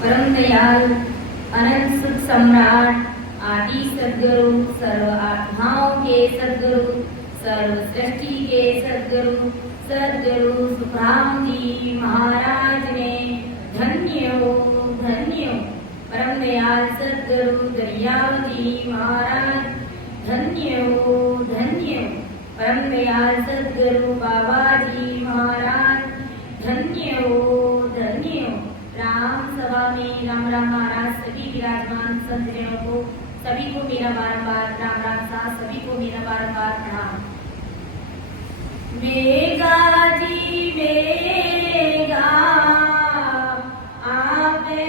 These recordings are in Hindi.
परम दयाल अनंत सुख सम्राट आदि सद्गुरु सर्व आत्माओं के सद्गुरु सर्व सृष्टि के सद्गुरु सद्गुरु सुखराम जी महाराज ने धन्य हो परम दयाल सद्गुरु दरियाव जी महाराज धन्य हो परम दयाल सद्गुरु बाबा जी महाराज धन्य हो राम सभा में राम राम महाराज सभी विराजमान संतजनों को सभी को मेरा बारंबार राम राम साथ सभी को मेरा बारंबार प्रणाम। मेघा जी मेघा आपे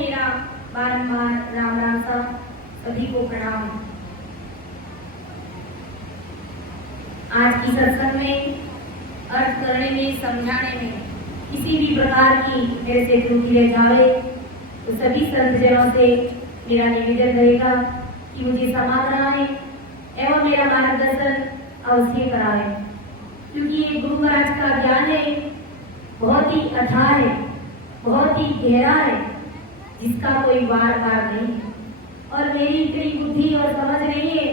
मेरा बारंबार राम राम सा सभी को प्रणाम। आज की सत्संग में अर्थ करने में, समझाने में किसी भी प्रकार की मेरे से त्रुटि रह जावे तो सभी संतजनों से मेरा निवेदन रहेगा कि मुझे क्षमा कराएं एवं मेरा मार्गदर्शन अवश्य कराएं, क्योंकि ये गुरु महाराज का ज्ञान है, बहुत ही अथाह है, बहुत ही गहरा है, जिसका कोई वार पार नहीं। और मेरी इतनी बुद्धि और समझ नहीं है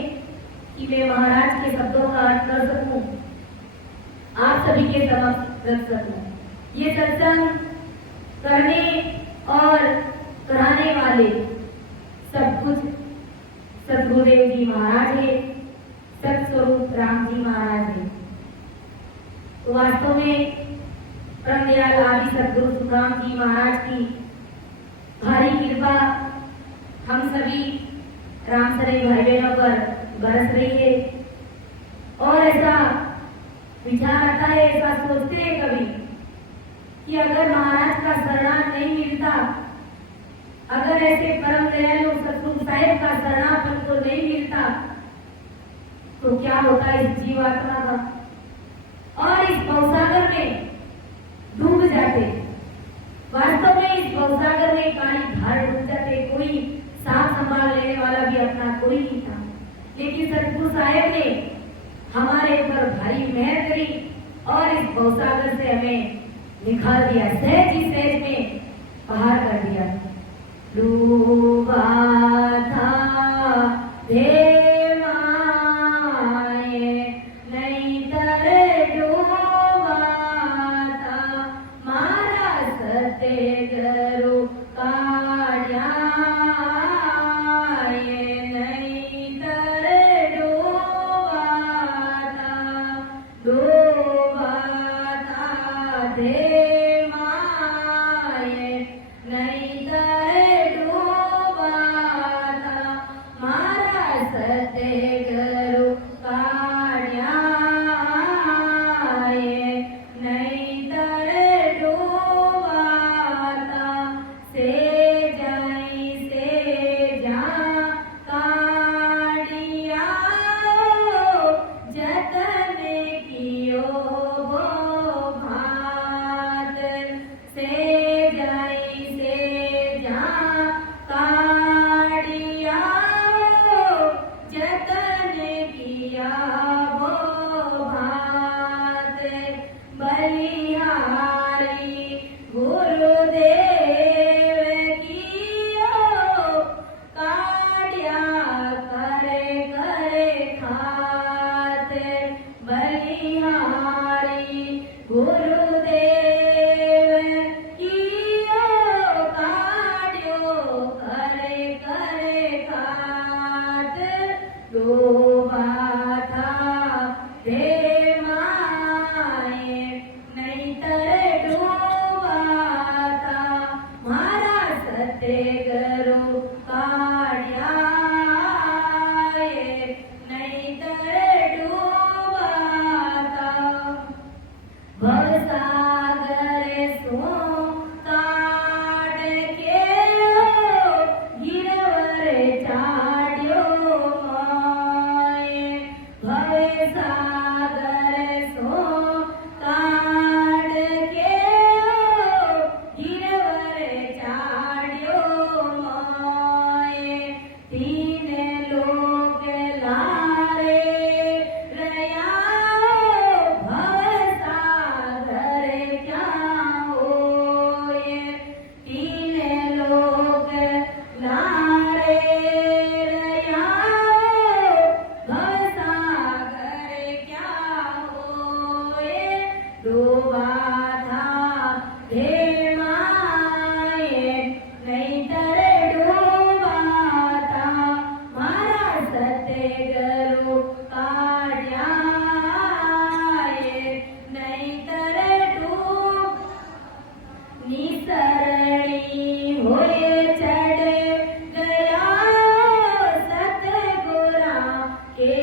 कि मैं महाराज के शब्दों का अर्थ कर सकूं, आप सभी के समक्ष रख सकूं। ये सत्संग करने और कराने वाले सब कुछ सद्गुरुदेव जी महाराज है, सत्स्वरूप राम जी महाराज है। तो वास्तव में परम दयाल आदि सद्गुरु सुखराम जी महाराज की भारी कृपा हम सभी रामसरे भाई बहनों पर बरस रही है। और ऐसा विचार आता है, ऐसा सोचते हैं कभी कि अगर महाराज का शरणार्थ नहीं मिलता, अगर ऐसे परम दयालु सतगुरु साहेब का शरणापन को नहीं मिलता तो क्या होता इस जीवात्मा का, और इस भवसागर में डूब जाते। वास्तव में इस भवसागर में काली धार डूब जाते, कोई साथ संभाल लेने वाला भी अपना कोई नहीं था। लेकिन सतगुरु साहेब ने हमारे ऊपर भारी मेहर करी और इस भवसागर से हमें निकाल दिया, सहज ही सहज में बाहर कर दिया। डूबा था देव माए नहीं तर डूबा था, मारा सत्य गुरु काढ़्या नहीं तर डूबा था, डूबा था देव माए नहीं तर डूबा था, मारा सत्य गुरु काढ़्या नहीं तर डूबा था, से जा काढ़िया जतन कियो वो भात, से जा काढ़िया जतन किया वो भात, बलिहारी गुरुदेव कियो काढ़िया करे करे खात, बलिहारी गुरुदेव कियो काढ़्यो करे करे खात, डूबा था देव माए नहीं तर डूबा था, मारा सत्य गुरु काढ़्या नहीं तर डूबा था, भवसागर सो काढ़ के गिरवर चाढ़्यो माए, भवसागर सो काढ़ के गिरवर चाढ़्यो माए, तीन लोग लारे रया भवसागर क्या होए, तीन लोग लारे रया भवसागर क्या होए, डूबा था देव माए नहीं तर डूबा था, मारा सत्य गुरु काढ़्या नहीं तर डूब, निसरणी होए चढ़ गया सतगुरा के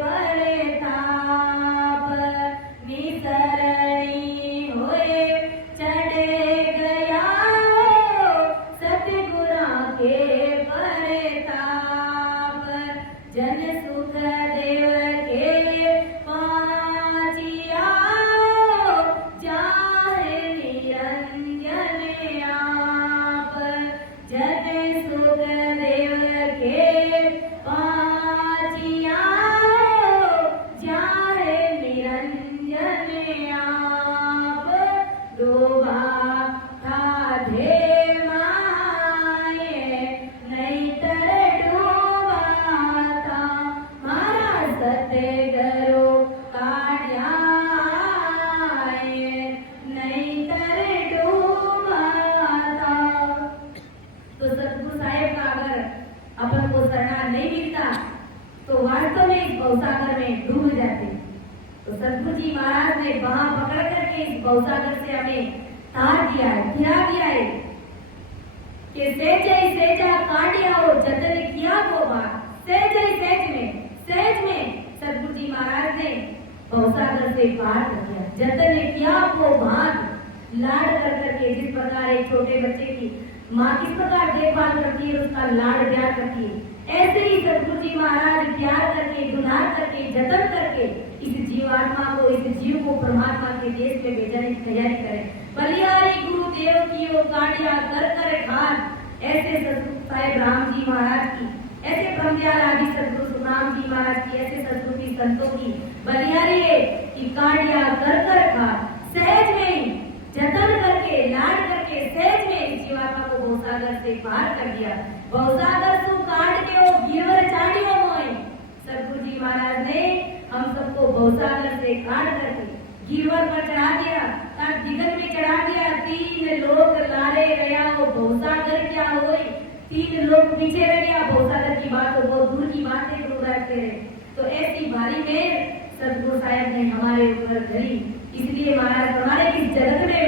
परताप, निसरणी होए चढ़ गया सतगुरा के परताप, जन सुख देव के पाचिया, जाहे निरंजन आप, जन सुख देव के पाचिया, जाहे निरंजन आप, डोबा था धे माये, नैतर डूबा था मारा सतेगरो काढ़्याए, नैतर डूबा था। तो सतगुरु साहेब का अगर अपन को शरणा नहीं मिलता तो वास्तव में इस भवसागर में डूब जाते। तो सतगुरु जी महाराज ने बाह पकड़ करके इस भवसागर से हमें तार दिया है, गिरा दिया है कि सेजा काटिया हो जतन किया वो बात, सहज में सतगुरु जी महाराज ने भवसागर से पार कर दिया। जतन किया वो बात, लाड कर करके, जिस प्रकार एक छोटे बच्चे की माँ किस प्रकार देखभाल करती है, उसका लाड प्यार करती है, ऐसे ही सतगुरु जी महाराज प्यार करके, दुलार करके, जतन करके इस जीवात्मा को, इस जीव को परमात्मा के देश में भेजने की तैयारी करें। बलिहारी गुरुदेव की वो काटिया कर कर खान, ऐसे सतगुरु साहेब राम जी महाराज की, ऐसे ब्रह्मदयाल आदि सतगुरु सुखराम जी महाराज की, ऐसे सतगुरु की संतों की बलिहारी है कि काटिया कर कर खान, सहज में ही जतन करके, लाड करके, सहज में इस जीवात्मा को भवसागर से पार कर दिया। भवसागर सु काट के वो गिरवर चाड़ियो मोय, सतगुरु जी महाराज ने हम सबको भवसागर से काट करके गिरवर पर चढ़ा दिया, तब दिगंत में चढ़ा दिया। 3 लोग लारे गया वो भवसागर क्या होई, 3 लोग पीछे रह गया। भवसागर की बात तो बहुत दूर की बात है, गुरु रखते रहे। तो ऐसी भारी में सतगुरु साहेब ने हमारे ऊपर धरी, इसलिए महाराज हमारे इस जगत में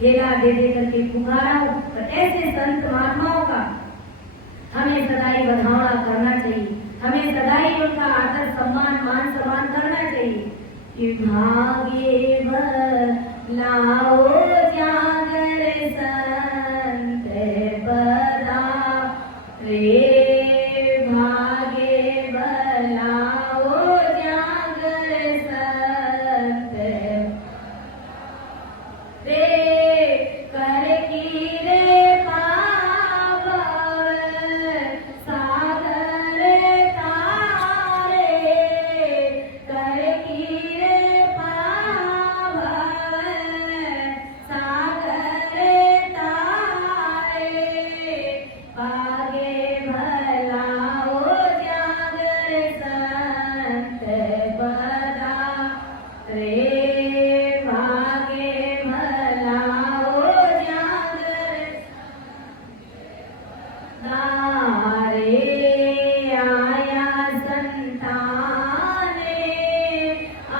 हेला दे दे करके पुकारा हूं। और ऐसे संत महात्माओं का हमें सदाई बढ़ावा करना चाहिए, हमें सदाई उनका आदर सम्मान, मान सम्मान करना चाहिए। कि भागे लाओ जागर संत बदा रे, भागे लाओ जागर संत रे, कर की रे पावन सागर तारे, कर की रे पावन सागर तारे, भागे भलाओ जागर संत बदा रे, भागे भलाओ जागर दारे, आया संताने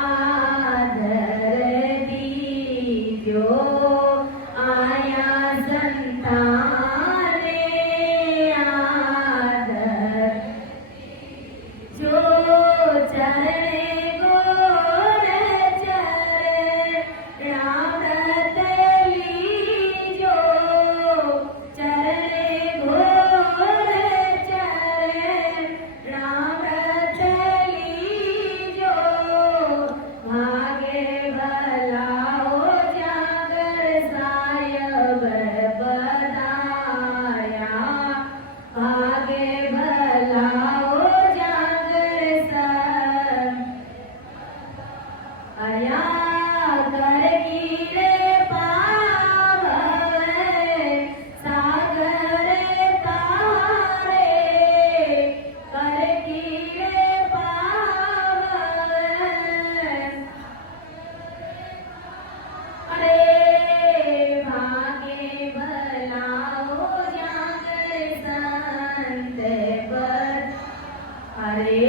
आदर दीजो, आया संताने आदर जो, चरणे गोर चरण लीजो, चरणे घोर चरण लीजो, भागे भलाओ जागर सायब बदाया, भागे भलाओ जागर सन अया, कर गिरे पावन सागर तारे, कर गिरे पावन, अरे भागे भलाओ जागर संत बद, अरे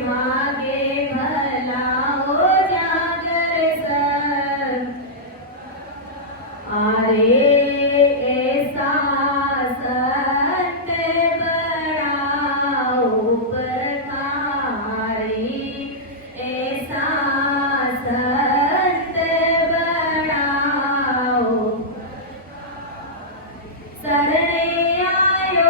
भागे भलाओ जागर संत, अरे ऐसा संत बड़ा उपकारी, ऐसा संत बड़ा शरणे आयो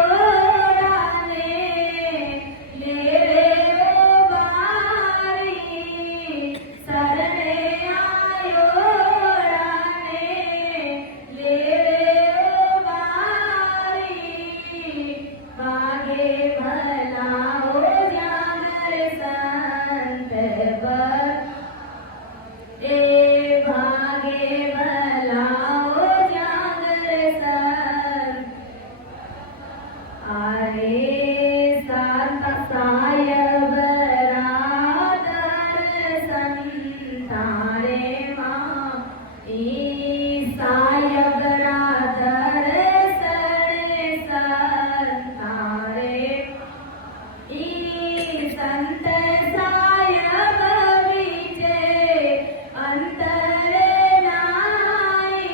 भला हो जागर संत पर भागे भला हो जागर संत अरे सायब राधर संतारे माँ सायब राधर सरे संतारे संत सायब विजय अंतरे नाई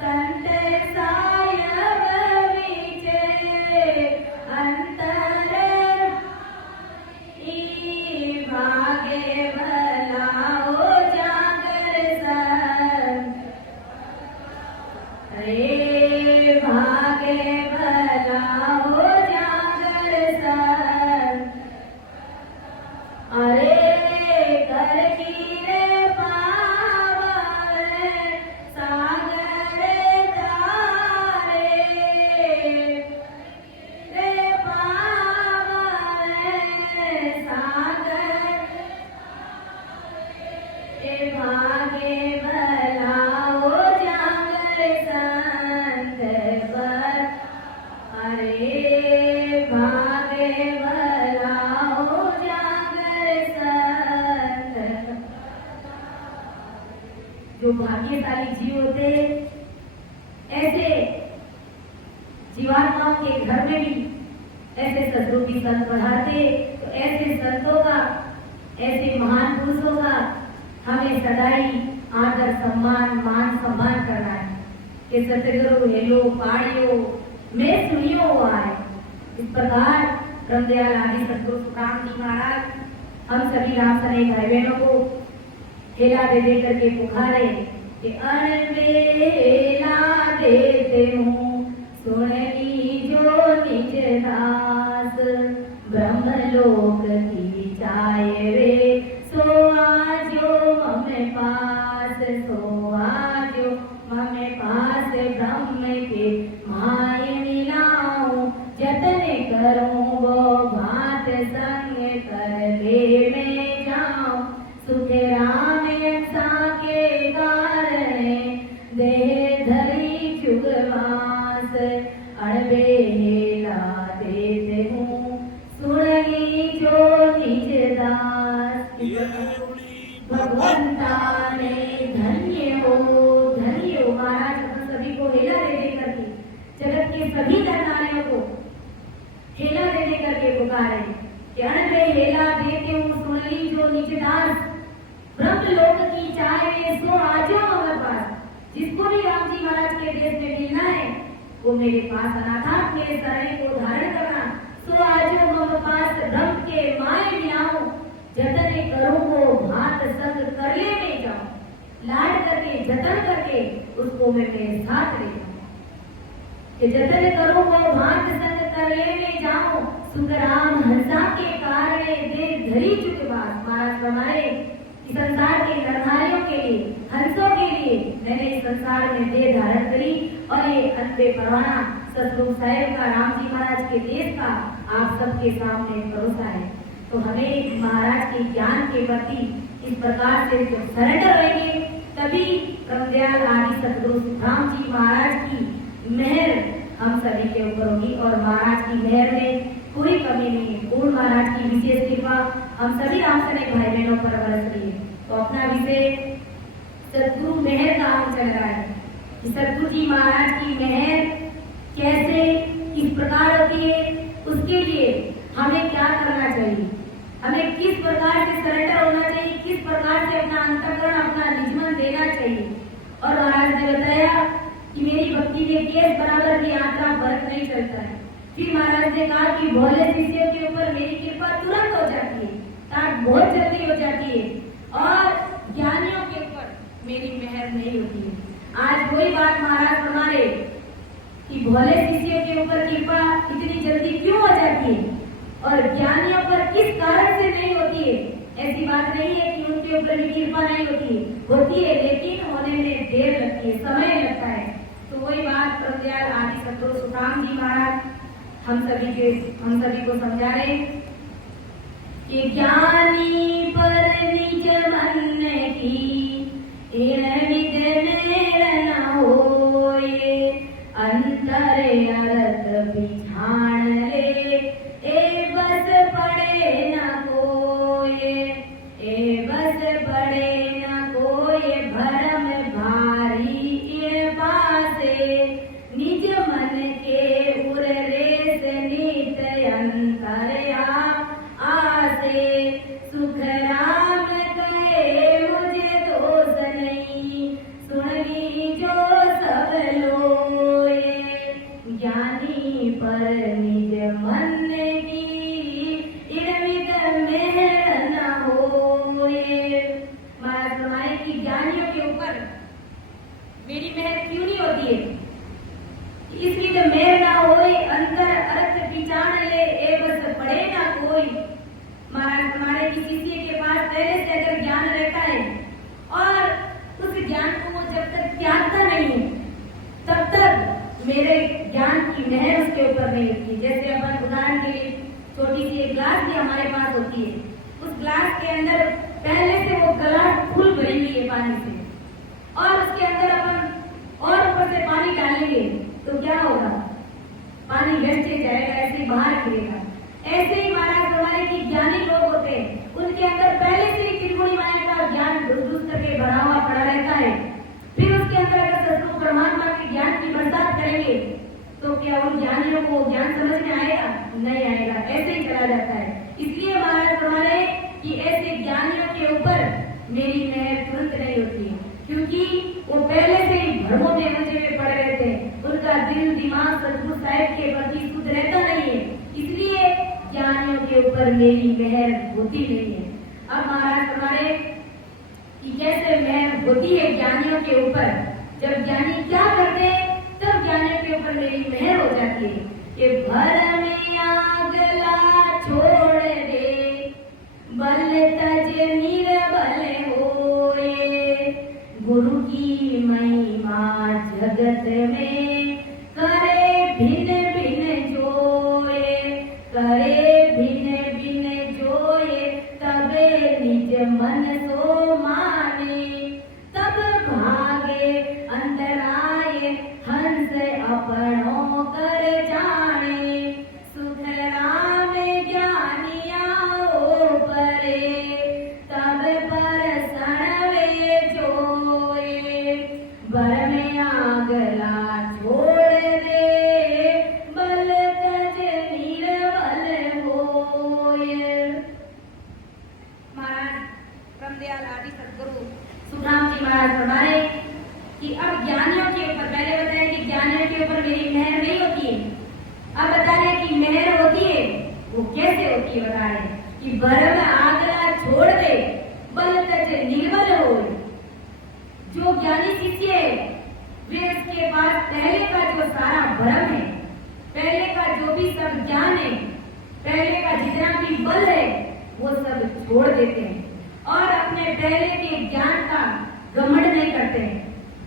संत सायब विजय अंतरे भागे भला हो जागर संत रे भागे भला हो जागर संत अरे कर गिरे पावे सागर तारे रे पावे सागर भागे भला हो जागर संत पर अरे भागे भला हो जागर संत जो भाग्यशाली जीव होते ऐसे जीवात्माओं के घर में भी ऐसे सदगुरु की संत पढ़ाते। तो ऐसे संतों का ऐसे महान पुरुषों का हमें सदाई आदर सम्मान मान सम्मान करना है कि सतगुरु हेलो पाड़ियो मैं सुनियो आए। इस प्रकार ब्रह्मदयाल आदि सतगुरु सुखराम जी महाराज हम सभी राम सने भाई बहनों को हेला दे दे करके पुकारे कि अनबेला देते हूँ सुन लीजो निज दास ब्रह्मलोक की चाय रे सो आजो मम पास सो आजो मम पास ब्रह्म के माय मिलाऊं जतन करूं वो भात संग कर ले मैं जाऊं सुख राम यक्षा के कारण देह धरी जुगवास अड़बेला देते हूँ सुन लीजो निज दास भगवंता ने धन्य हो महाराज अपन सभी को हेला दे दे करके जगत के सभी दरबारियों को हेला दे दे करके पुकारे कि अनबे हेला देते हूँ सुन लीजो निज दास ब्रह्मलोक की चाय सो आजो हमारे पास। जिसको भी राम जी महाराज के देश में मिलना है वो मेरे पास आना था मेरे शरीर को धारण करना सो आजो मम पास ब्रह्म के माय मिलाऊं जतन करूं वो भात संग कर ले नहीं जाऊं लाड करके जतन करके उसको मैं मेरे साथ ले जाऊं कि जतन करूं वो भात संग कर ले नहीं जाऊं सुख राम हंसा के कारण दे धरी चुके बात। महाराज फरमाए कि संसार के नरनारियों के लिए हंसों के लिए मैंने इस संसार में देह धारण करी और ये अनबे परवाना सतगुरु साहेब का राम जी महाराज के देश का आप सबके सामने भरोसा है। तो हमें महाराज के ज्ञान के प्रति इस प्रकार से जब सरेंडर रहेंगे तभी ब्रह्मदयाल आदि सतगुरु राम जी महाराज की मेहर हम सभी के ऊपर होगी और महाराज की मेहर में कोई कमी नहीं है। पूर्ण महाराज की विशेष कृपा हम सभी राम सने भाई बहनों पर बरस रही है। तो अपना विषय सतगुरु मेहर का हम चल रहा है कि सतगुरु जी महाराज की मेहर कैसे किस प्रकार होती है उसके लिए हमें क्या करना चाहिए, हमें किस प्रकार से सरेंडर होना चाहिए, किस प्रकार से अपना अंतःकरण अपना निजमन देना चाहिए। और महाराज ने बताया कि मेरी भक्ति में केस बराबर की यात्रा फर्क नहीं चलता है। फिर महाराज ने कहा कि भोले शिष्यों के ऊपर मेरी कृपा तुरंत हो जाती है, ताक बहुत जल्दी हो जाती है और ज्ञानियों के ऊपर मेरी मेहर नहीं होती है। आज वही बात महाराज फरमाए कि भोले शिष्यों के ऊपर कृपा इतनी जल्दी क्यों हो जाती है और ज्ञानियों पर किस कारण से नहीं होती है। ऐसी बात नहीं है कि उनके ऊपर भी कृपा नहीं होती है लेकिन होने में देर लगती है, समय लगता है। तो वही बात ब्रह्मदयाल आदि सतगुरु सुखराम जी महाराज हम सभी को समझा रहे कि ज्ञानी पर निज मन की इन विद मेल न होए, अंतर अरत बिछाण ले ए बस पड़े न कोय, ए बस पड़े न कोय भरम भारी इन पासे, निज मन के उर रेस नित अंतरया आसे, सुख राम कहे मुझे दोष नहीं, सुन लीजो सब लोए, ज्ञानी पर निज मन की इनमित मेहर न होए। महाराज फरमाए कि ज्ञानियों के ऊपर मेरी मेहर क्यों नहीं होती है? इसकी तो मेहर ना होए, अंतर अर्थ विचार ले ए बस पड़े ना कोई। महाराज हमारे किसी के पास पहले से अगर ज्ञान रहता है और उस ज्ञान को वो जब तक त्यागता नहीं है तब तक मेरे ज्ञान की मेहर उसके ऊपर नहीं होती। जैसे अपन उदाहरण के लिए छोटी सी एक ग्लास भी हमारे पास होती है, उस ग्लास के अंदर पहले से वो ग्लास फुल भरी हुई है पानी से, और उसके अंदर अपन और ऊपर से पानी डालेंगे तो क्या होगा? पानी वेस्टेज जाएगा, ऐसे बाहर गिरेगा। ऐसे ही महाराज हमारे की ज्ञानी लोग होते हैं, उनके अंदर पहले से ही त्रिगुणी माया का ज्ञान घुस करके भरा हुआ पड़ा रहता है। फिर उसके अंदर अगर सदगुरु परमात्मा के ज्ञान की बरसात करेंगे तो क्या उन ज्ञानियों को ज्ञान समझ में आएगा? नहीं आएगा, ऐसे ही चला जाता है। इसलिए महाराज हमारे कि ऐसे ज्ञानियों के ऊपर मेरी मेहर तुरंत नहीं होती है, क्योंकि वो पहले से ही भ्रमों में उलझे हुए पड़े रहते हैं, उनका दिल दिमाग सदगुरु साहिब के प्रति शुद्ध रहता नहीं है, इसलिए ज्ञानियों के ऊपर मेरी मेहर होती नहीं है। अब महाराज हमारे कि कैसे मेहर होती है ज्ञानियों के ऊपर? जब ज्ञानी क्या करते तब ज्ञानियों के ऊपर मेरी मेहर हो जाती है कि भर में आगला छोड़ दे, बल तज निर्बल होए, गुरु की महिमा जगत में करे भिन्न भिन्न जोए, करे भिन्न भिन्न जोए, तबे निज मन सो माने, तब भागे अंतराए हंस अपनों कर जाने, सुख राम ज्ञानिया ओ परे, तब पर सणवे जोए, बर में आगला छोड़ दे, बल तज निर्बल होए। महाराज ब्रह्मदयाल आदि सदगुरु सुखराम जी महाराज फरमाए कि अब ज्ञानियों के ऊपर, पहले बताया कि ज्ञानियों के ऊपर मेरी मेहर नहीं होती है, अब बता रहे कि मेहर होती है। वो कैसे होती है बता रहे कि भरम आगला छोड़ दे, बल तज निर्बल हो। जो ज्ञानी शिष्य है वे उसके पास पहले का जो सारा भरम है, पहले का जो भी सब ज्ञान है, पहले का जितना भी बल है वो सब छोड़ देते हैं और अपने पहले के ज्ञान का घमंड नहीं करते हैं,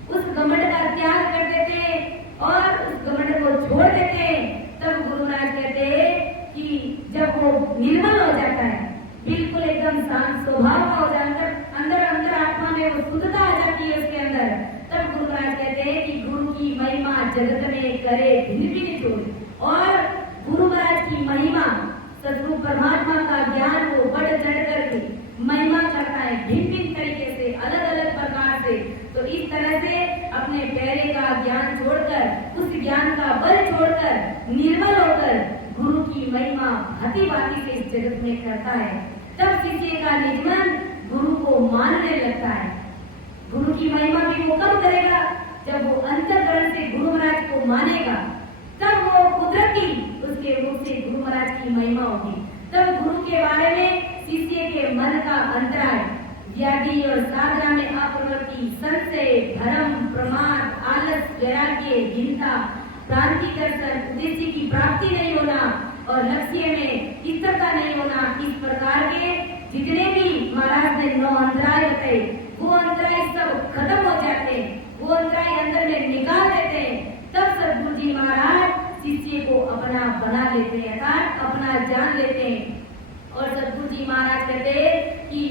उस घमंड का त्याग कर देते हैं और उस घमंड को छोड़ देते हैं। तब गुरु महाराज कहते हैं कि जब वो निर्मल हो जाता है, बिल्कुल एकदम शांत स्वभाव का हो जाता है, अंदर अंदर आत्मा में वो शुद्धता आ जाती है उसके अंदर, तब गुरु महाराज कहते हैं कि गुरु की महिमा जगत में करे भिन्न भिन्न जोड़। और गुरु महाराज की महिमा सदगुरु परमात्मा का ज्ञान को बढ़ चढ़ करके महिमा करता है भिन्न भिन्न तरीके से, अलग अलग प्रकार से। तो इस तरह से अपने पहले का ज्ञान छोड़कर, उस ज्ञान का बल छोड़कर, निर्मल होकर गुरु की महिमा भांति भांति से इस जगत में करता है। तब शिष्य का निज मन गुरु को मानने लगता है। गुरु की महिमा भी वो कब करेगा? जब वो अंतःकरण से गुरु महाराज को मानेगा, तब वो कुदरती उसके मुख से गुरु महाराज की महिमा होगी। तब गुरु के बारे में शिष्य के मन का अंतराय, व्याधि और साधना में अप्रवृत्ति, संशय, भ्रम, प्रमाद, आलस, वैराग्य, चिंता, प्रांति दर्शन, उद्देश्य की प्राप्ति नहीं होना और लक्ष्य में स्थिरता नहीं होना, इस प्रकार के जितने भी महाराज ने 9 अंतराय बताए, वो अंतराय सब खत्म हो जाते हैं, वो अंतराय अंदर में निकाल देते हैं। तब सदगुरु जी महाराज शिष्य को अपना बना लेते हैं, अर्थात अपना जान लेते हैं। और सद्गुरु जी महाराज कहते हैं कि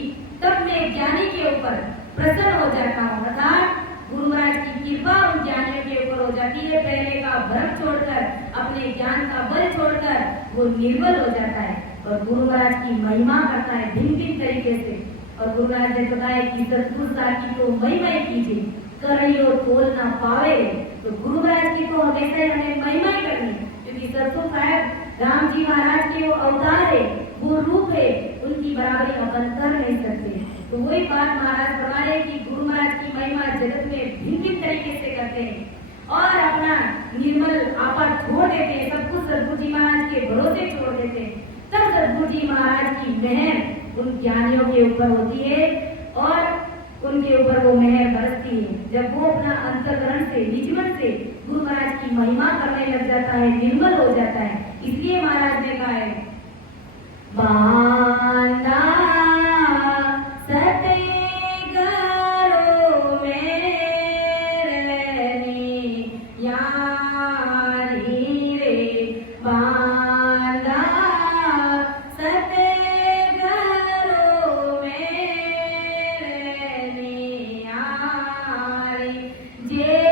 तब मैं ज्ञानी के ऊपर प्रसन्न हो जाता हूँ, अर्थात गुरु महाराज की कृपा उन ज्ञानियों के ऊपर हो जाती है। पहले का भ्रम छोड़कर, अपने ज्ञान का बल छोड़कर वो निर्बल हो जाता है और गुरु महाराज की महिमा करता है भिन्न भिन्न तरीके से। और गुरु महाराज ने बताया कि सद्गुरु साहब की तो महिमा कीजिए, करियो तोल ना पावे। तो गुरु महाराज की तो हमेशा हमें महिमा ही करनी, क्योंकि सद्गुरु साहब राम जी महाराज के वो अवतार है, वो रूप है, उनकी बराबरी अपन कर नहीं सकते। तो वही बात महाराज बता रहे कि गुरु महाराज की महिमा जगत में भिन्न भिन्न तरीके से करते हैं और अपना निर्मल आपा छोड़ देते हैं, सब कुछ सद्गुरु जी महाराज के भरोसे छोड़ देते हैं। तब सद्गुरु जी महाराज की मेहर उन ज्ञानियों के ऊपर होती है और उनके ऊपर वो मेहर बरसती है। जब वो अपना अंतःकरण से, निजमन से गुरु महाराज की महिमा करने लग जाता है, निर्मल हो जाता है। इसलिए महाराज ने कहा है, बांधा सते करो मेरे यारी रे, बांधा सते करो मेरे यारी, जे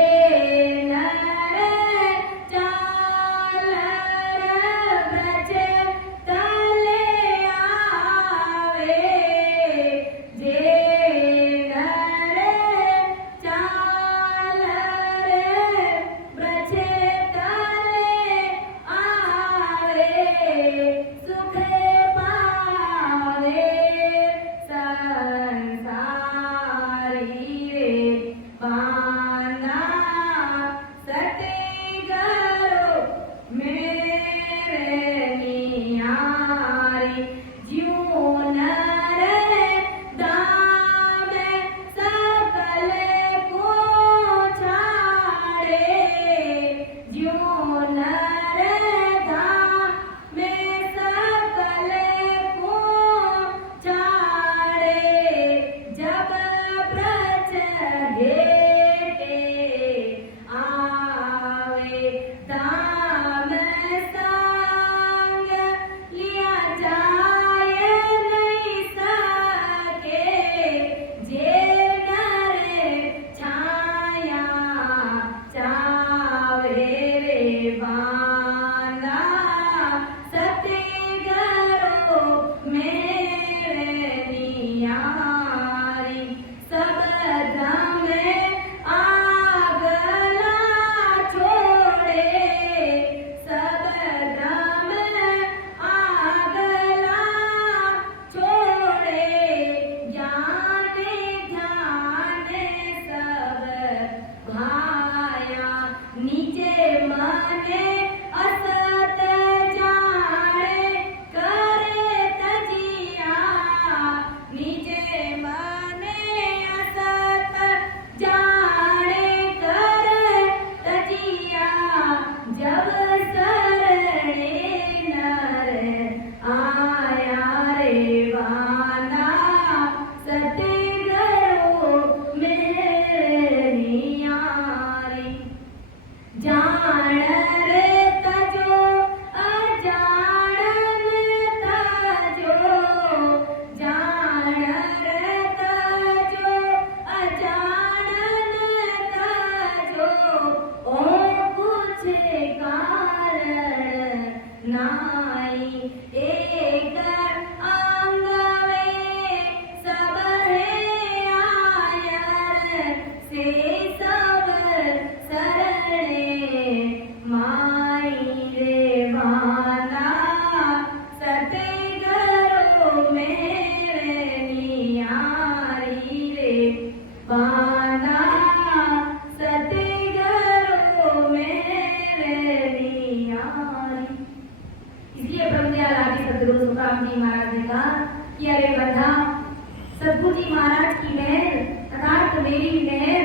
सद्गुरु जी महाराज की मेहर अर्थात मेरी मेहर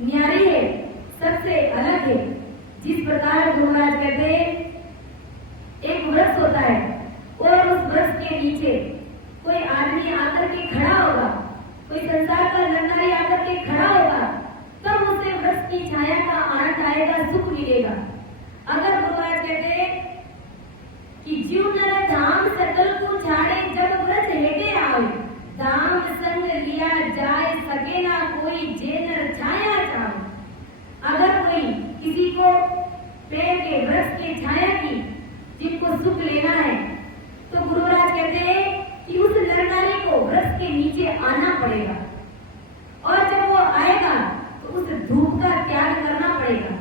न्यारी है, सबसे अलग है। जिस प्रकार गुरु महाराज कहते एक वृक्ष होता है और उस वृक्ष के नीचे कोई आदमी आकर के खड़ा होगा, कोई संसार का नरनारी आकर के खड़ा होगा, तब उसे वृक्ष की छाया का आनंद आएगा, सुख मिलेगा। अगर गुरु महाराज कि जीव नर धाम सकल को छाड़े जब व्रत हेटे आवे, धाम संग लिया जाए सके ना कोई जे नर छाया चावे। अगर कोई किसी को पेड़ के वृक्ष के छाया की जिनको सुख लेना है तो गुरुराज कहते हैं कि उस नर नारी को वृक्ष के नीचे आना पड़ेगा, और जब वो आएगा तो उस धूप का त्याग करना पड़ेगा।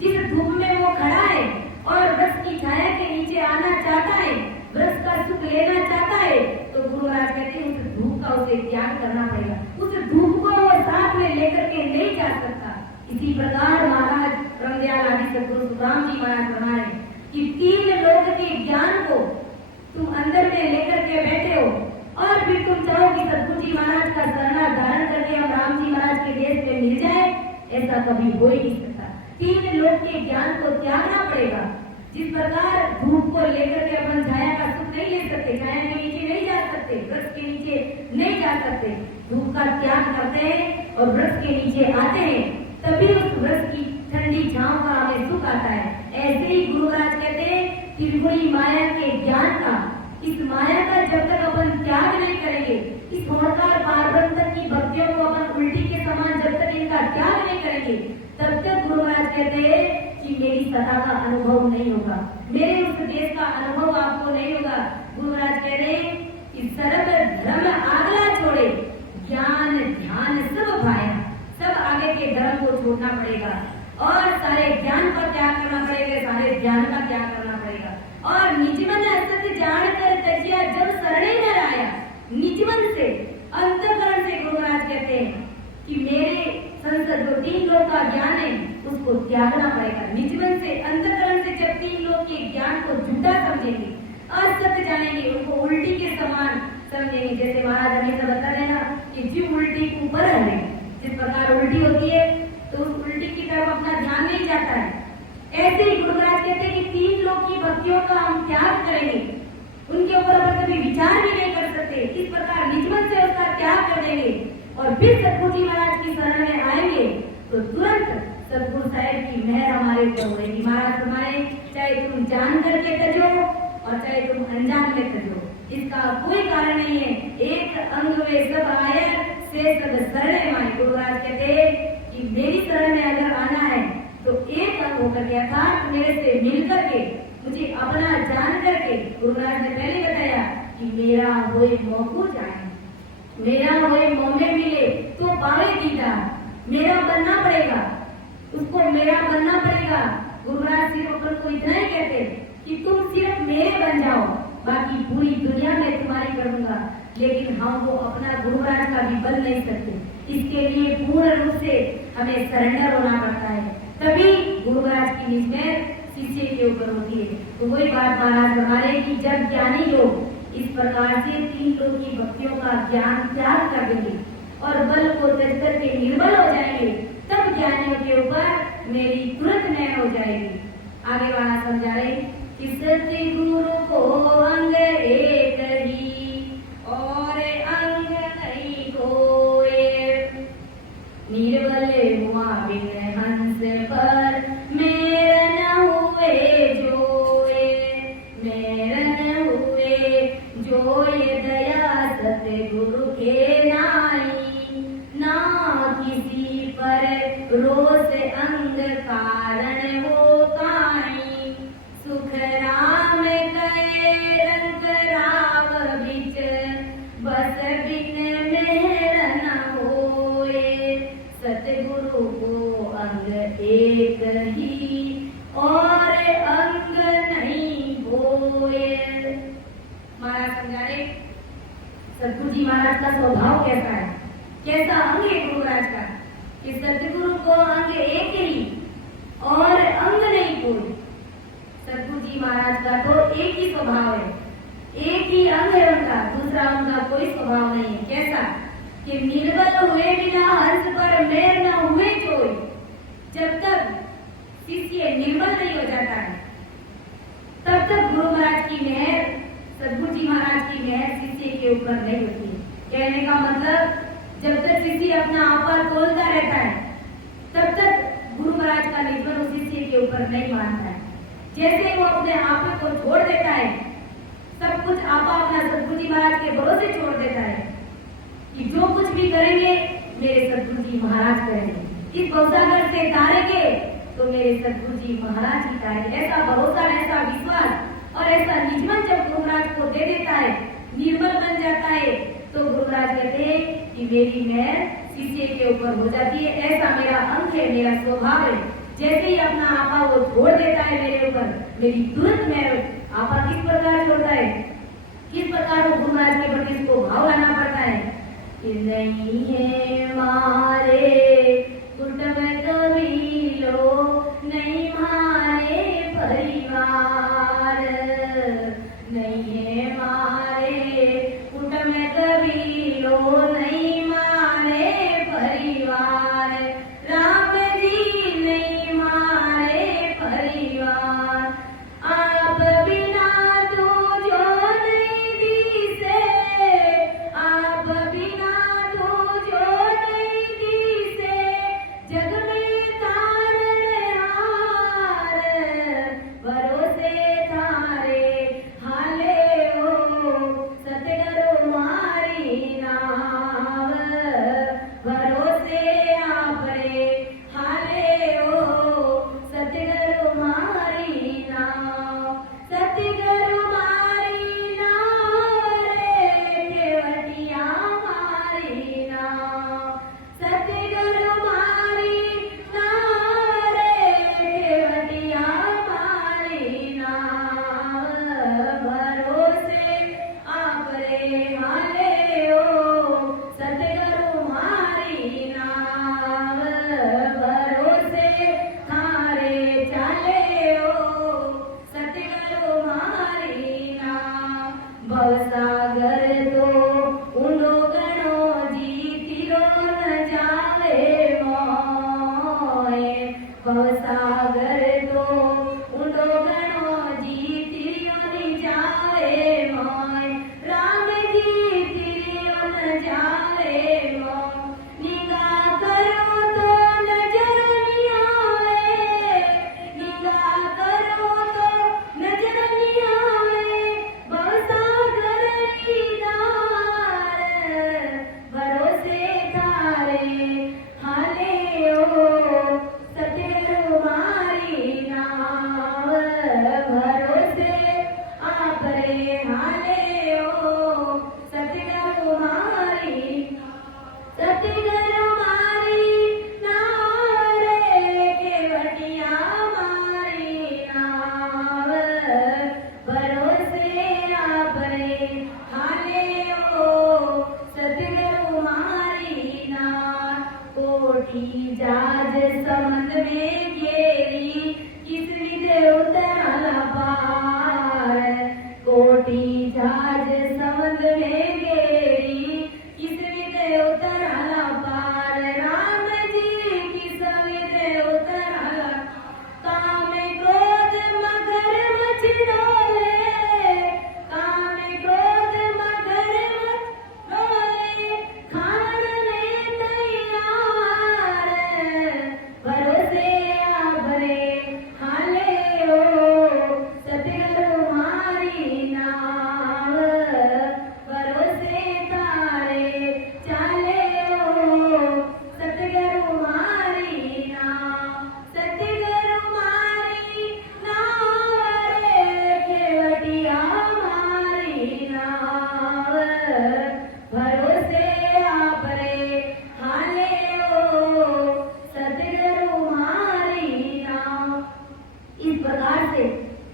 जिस धूप में वो खड़ा है और वृक्ष की छाया के नीचे आना चाहता है, वृक्ष का सुख लेना चाहता है, तो गुरुराज कहते हैं उस धूप का उसे त्याग करना पड़ेगा। उस धूप को वो साथ में लेकर के नहीं जा सकता। इसी प्रकार महाराज ब्रह्मदयाल आदि सद्गुरु सुखराम जी महाराज बना रहे कि 3 लोक के ज्ञान को तुम अंदर में लेकर के बैठे हो, और फिर तुम चाहो कि सद्गुरु जी महाराज का शरणा धारण करके हम राम जी महाराज के देश में मिल जाए, ऐसा कभी हो ही नहीं सकता। 3 लोक के ज्ञान को त्यागना पड़ेगा। जिस प्रकार धूप को लेकर के अपन छाया का सुख नहीं ले सकते, छाया के नीचे नहीं जा सकते, वृक्ष के नीचे नहीं जा सकते, धूप का त्याग करते हैं और वृक्ष के नीचे आते हैं, तभी उस वृक्ष की ठंडी छांव का हमें सुख आता है। ऐसे ही गुरुराज कहते हैं त्रिगुणी माया के ज्ञान का, इस माया का जब तक अपन त्याग नहीं करेंगे, इस होड़कार पारब्रह्म की भक्तियों को अपन उल्टी के समान जब तक इनका त्याग नहीं करेंगे, तब तक गुरुराज कहते हैं कि मेरी सत्ता का अनुभव नहीं होगा, मेरे उस देश का अनुभव आपको नहीं होगा। गुरुराज कह रहे हैं कि सर्व धर्म आगला छोड़े, ज्ञान ध्यान सब भाया। सब आगे के धर्म को छोड़ना पड़ेगा और सारे ज्ञान का त्याग करना पड़ेगा, सारे ज्ञान का त्याग करना पड़ेगा। और निजमन असत जान कर तजिया जब शरणे न आया, निजमन से अंतःकरण से गुरुराज कहते हैं कि मेरे संसद जो 3 लोक का ज्ञान है उसको त्यागना पड़ेगा। निजमन से अंतःकरण से जब 3 लोक के ज्ञान को झूठा समझेंगे, असत्य जानेंगे, उनको उल्टी के समान समझेंगे। जैसे महाराज हमेशा बताते हैं ना कि जीव उल्टी के ऊपर है, जिस प्रकार उल्टी होती है तो उस उल्टी की तरफ अपना ध्यान नहीं जाता है। ऐसे ही गुरुराज कहते हैं कि 3 लोक की भक्तियों का हम त्याग करेंगे, उनके ऊपर अपन कभी विचार भी नहीं कर सकते। इस प्रकार निजमन से उसका त्याग कर देंगे और फिर सद्गुरु जी महाराज की शरण में आएंगे तो तुरंत सद्गुरु साहब की मेहर हमारे ऊपर होगी। महाराज हमारे चाहे तुम जान करके तजो और चाहे तुम अनजान में तजो, इसका कोई कारण नहीं है। एक अंग वे सब आया से सब शरण माई। गुरुराज कहते हैं कि मेरी शरण में अगर आना है तो एक अंग होकर के अर्थात मेरे से मिल करके मुझे अपना जान करके, गुरुराज ने पहले बताया कि मेरा होए मोह जाए, मेरा होए मोह में मिले तो पावे दीदा, मेरा बनना पड़ेगा, उसको मेरा बनना पड़ेगा। गुरुराज सिर्फ अपन को इतना ही कहते कि तुम सिर्फ मेरे बन जाओ, बाकी पूरी दुनिया में तुम्हारी करूंगा। लेकिन हम वो अपना गुरुराज का भी बन नहीं सकते, इसके लिए पूर्ण रूप से हमें सरेंडर होना पड़ता है, तभी गुरुराज की निज में शिष्य के ऊपर होती है। तो वही बात महाराज हमारे कि जब ज्ञानी लोग इस प्रकार से 3 लोक की भक्तियों का ज्ञान त्याग कर देंगे और बल को त्यज करके निर्बल हो जाएंगे, तब ज्ञानियों के ऊपर मेरी तुरंत नयन हो जाएगी। आगे वाला समझा रहे कि सतगुरु को अंग एक ही और अंग नहीं कोई, निर्बल हुआ बिन हंस पर मेरा न हुए जोए, मेरा न हुए जोए दया सतगुरु के नाई, ना किसी पर रोष अंग कारण हो काई, सुख राम कहे रंग राव बिच बस बिन मेहर न होए, सतगुरु को अंग एक ही और अंग नहीं होए। महाराज समझा रहे सतगुरु जी महाराज का स्वभाव कैसा है, कैसा अंग है गुरुराज का, कि सतगुरु को अंग एक ही और अंग नहीं कोई। सतगुरु जी महाराज का तो एक ही स्वभाव है, एक ही अंग है उनका, दूसरा उनका कोई स्वभाव नहीं है। कैसा कि निर्बल हुए बिना हंस पर मेर न हुए कोई। जब तक शिष्य निर्बल नहीं हो जाता है तब तक गुरु महाराज की मेहर, सतगुरु जी महाराज की मेहर शिष्य के ऊपर नहीं होती है। कहने का मतलब जब तक शिष्य अपना आपा तोलता रहता है तब तक गुरु महाराज का निर्भर उस शिष्य के ऊपर नहीं मानता है। जैसे वो अपने आपे को छोड़ देता है कुछ आपा अपना सदगुरु जी महाराज के भरोसे छोड़ देता है कि जो कुछ भी करेंगे मेरे सदगुरु जी महाराज करेंगे, इस भवसागर से तारेंगे तो मेरे सदगुरु जी महाराज ही तारेंगे। ऐसा भरोसा, ऐसा विश्वास और ऐसा निजमन जब गुरु महाराज को दे देता है, निर्मल बन जाता है, तो गुरु महाराज कहते हैं कि मेरी मेहर शिष्य के ऊपर हो जाती है। ऐसा मेरा अंग है, मेरा स्वभाव है। जैसे ही अपना आपा वो छोड़ देता है मेरे ऊपर, मेरी तुरंत मेहर। आपा किस प्रकार छोड़ता है, किस प्रकार वो गुरु महाराज के प्रति इसको भाव लाना पड़ता है कि नहीं है मारे कुटुंब कबीलो, नहीं मारे परिवार, नहीं है मारे कुटुंब कबीलो, नहीं मारे परिवार, राम जी नहीं मारे परिवार, आप बिना तो जो नहीं दिसे, आप बिना तो जो नहीं दिसे, जग में तारणहार, भरोसे थारे हाले हो सतगुरु मारी नाव, भरोसे आपरे हाले हो सतगुरु मारी नाव, सतगुरु मारी नाव रे केवटिया मारी नाव, सतगुरु मारी नाव रे केवटिया मारी नाव, भरोसे आपरे हाले हो सतगुरु मारी नाव, भरोसे थारे चाले हो सतगुरु मारी नाव, भवसागर तो ऊंडो घणो जीतिरो न जावे मोए, भवसागर तो ऊंडो घणो जीतिरो न जावे मोए, राम जीतिरो न जावे मोए, निगाह करो तो नजर नहीं आवे, निगाह करो तो नजर नहीं आवे, भवसागर लीदार, भरोसे थारे हाले हो सतगुरु मारी नाव, भरोसे आपरे हाले हो सतगुरु मारी, सतगुरु मारी नाव रे केवटिया मारी नाव, भरोसे आपरे हाले हो सतगुरु मारी नाव, कोटि जहाज समुद्र में घेरी किस विधि उतरला पार, कोटि जहाज समुद्र में घेरी किस विधि उतरला पार, राम जी किस विधि उतरला, काम क्रोध मगर मच डोले, काम क्रोध मगर मच डोले, खाने तैयार, भरोसे आपरे हाले हो सतगुरु मारी नाव, भरोसे थारे चाले हो सतगुरु मारी नाव, सतगुरु मारी नाव रे केवटिया मारी नाव, भरोसे आपरे हाले हो सतगुरु मारी नाव। इस प्रकार से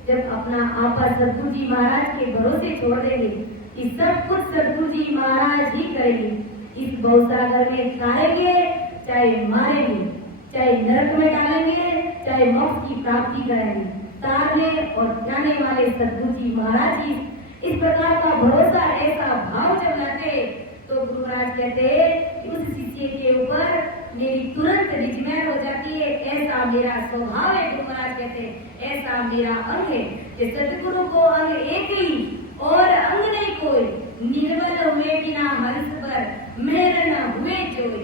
जब अपना आपा सदगुरु जी महाराज के भरोसे छोड़ देंगे कि सब कुछ सदगुरु जी महाराज ही करेंगे, इस भवसागर में तारेंगे, चाहे मारेंगे, चाहे नरक में डालेंगे, चाहे मोक्ष की प्राप्ति कराएंगे, तारने और जाने वाले सदगुरु जी महाराज ही। इस प्रकार का भरोसा, ऐसा भाव जब लाते तो गुरु महाराज कहते कि उस शिष्य के ऊपर मेरी तुरंत रिजमेर हो जाती है। ऐसा मेरा स्वभाव है, गुरु महाराज कहते ऐसा मेरा अंग है कि सदगुरु को अंग एक ही और अंग नहीं कोई, निर्मल हुए बिना हंस पर मेहर न हुए जोई,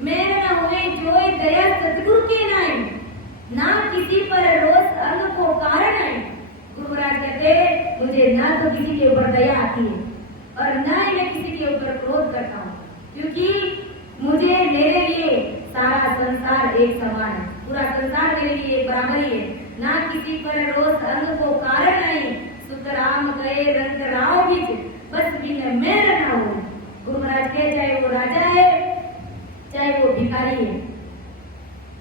मेहर न हुए जोई, दया सदगुरु के नाई, ना किसी पर रोष अंग को कारण है। गुरु महाराज कहते से मुझे ना तो किसी के ऊपर दया आती है और ना ही मैं किसी के ऊपर क्रोध करता हूँ, क्योंकि मुझे मेरे लिए सारा संसार एक समान है, पूरा संसार मेरे लिए एक बराबर ही है। ना किसी पर रोष अंग को कारण नहीं, सुत राम गए रंग राव बीच, बस बिन मेर ना हो। गुरु महाराज के चाहे वो राजा है चाहे वो भिखारी है,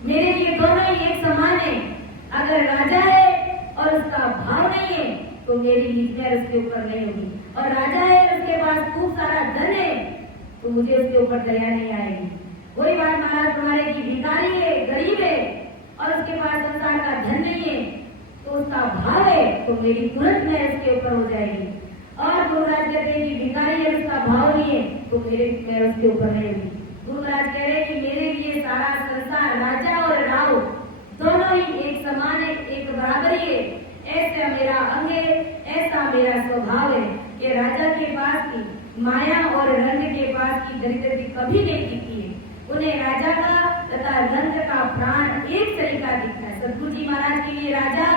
मेरे लिए दोनों ही एक समान है। अगर राजा है और उसका भाव नहीं है तो मेरी नीतियां उसके ऊपर नहीं होगी, और राजा है उसके पास खूब सारा धन है तो मुझे उसके ऊपर दया नहीं आएगी। वही बात महाराज तुम्हारे की भिखारी है, गरीब है और उसके पास संसार का धन नहीं है तो उसका भाव है तो मेरी तुरंत मैं उसके ऊपर हो जाएगी। और गुरु महाराज कहते हैं कि भिखारी है उसका भाव नहीं है तो मेरे मैं उसके ऊपर नहीं होगी। गुरु महाराज कह रहे हैं कि मेरे लिए सारा संसार राजा और राव दोनों ही एक समान है, एक बराबर ही है। ऐसा मेरा अंग है, ऐसा मेरा स्वभाव है कि राजा के पास की माया और रंग के पास की दरिद्रता कभी नहीं दिखती है। उन्हें राजा का तथा रंग का प्राण एक तरीका दिखता है। सतगुरु जी महाराज के लिए राजा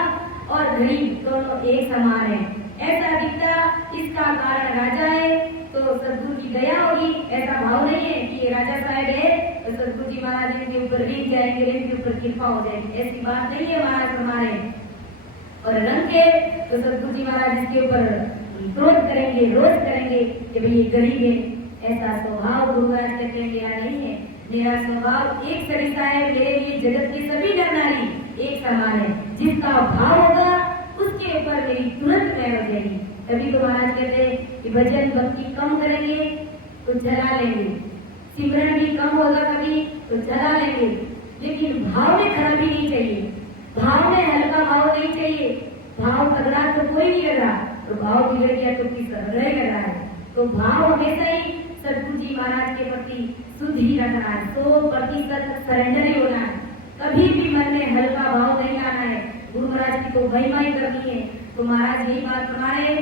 और गरीब दोनों एक समान है, ऐसा दिखता। इसका कारण राजा है तो सतगुरु की दया होगी, ऐसा भाव नहीं है कि ये राजा साहब है तो सतगुरु जी महाराज इनके ऊपर रीत जाएंगे, इनके ऊपर कृपा हो जाएगी, ऐसी बात नहीं है महाराज हमारे। और रंग के तो सतगुरु जी महाराज इसके ऊपर क्रोध करेंगे, रोष करेंगे कि भाई ये गरीब है। ऐसा स्वभाव गुरु महाराज कहते हैं मेरा नहीं है, मेरा स्वभाव एक सरिता है। मेरे लिए जगत की सभी नर नारी एक समान है, जिसका भाव होगा उसके ऊपर मेरी तुरंत मैं हो जाएगी। तभी तो महाराज कहते हैं कि भजन भक्ति कम करेंगे तो जला लेंगे, सिमरन भी कम होगा कभी तो जला लेंगे, लेकिन भाव में खराबी नहीं चाहिए, भाव में हल्का भाव नहीं चाहिए। भाव तगड़ा तो कोई नहीं कर रहा, तो भाव बिगड़ गया तो किस तरह कर रहा है। तो भाव हमेशा ही सतगुरु जी महाराज के प्रति शुद्ध ही रखना है, 100% सरेंडर ही होना है। कभी भी मन में हल्का भाव नहीं लाना है। गुरु महाराज की तो महिमा ही करनी है। तो महाराज यही बात हमारे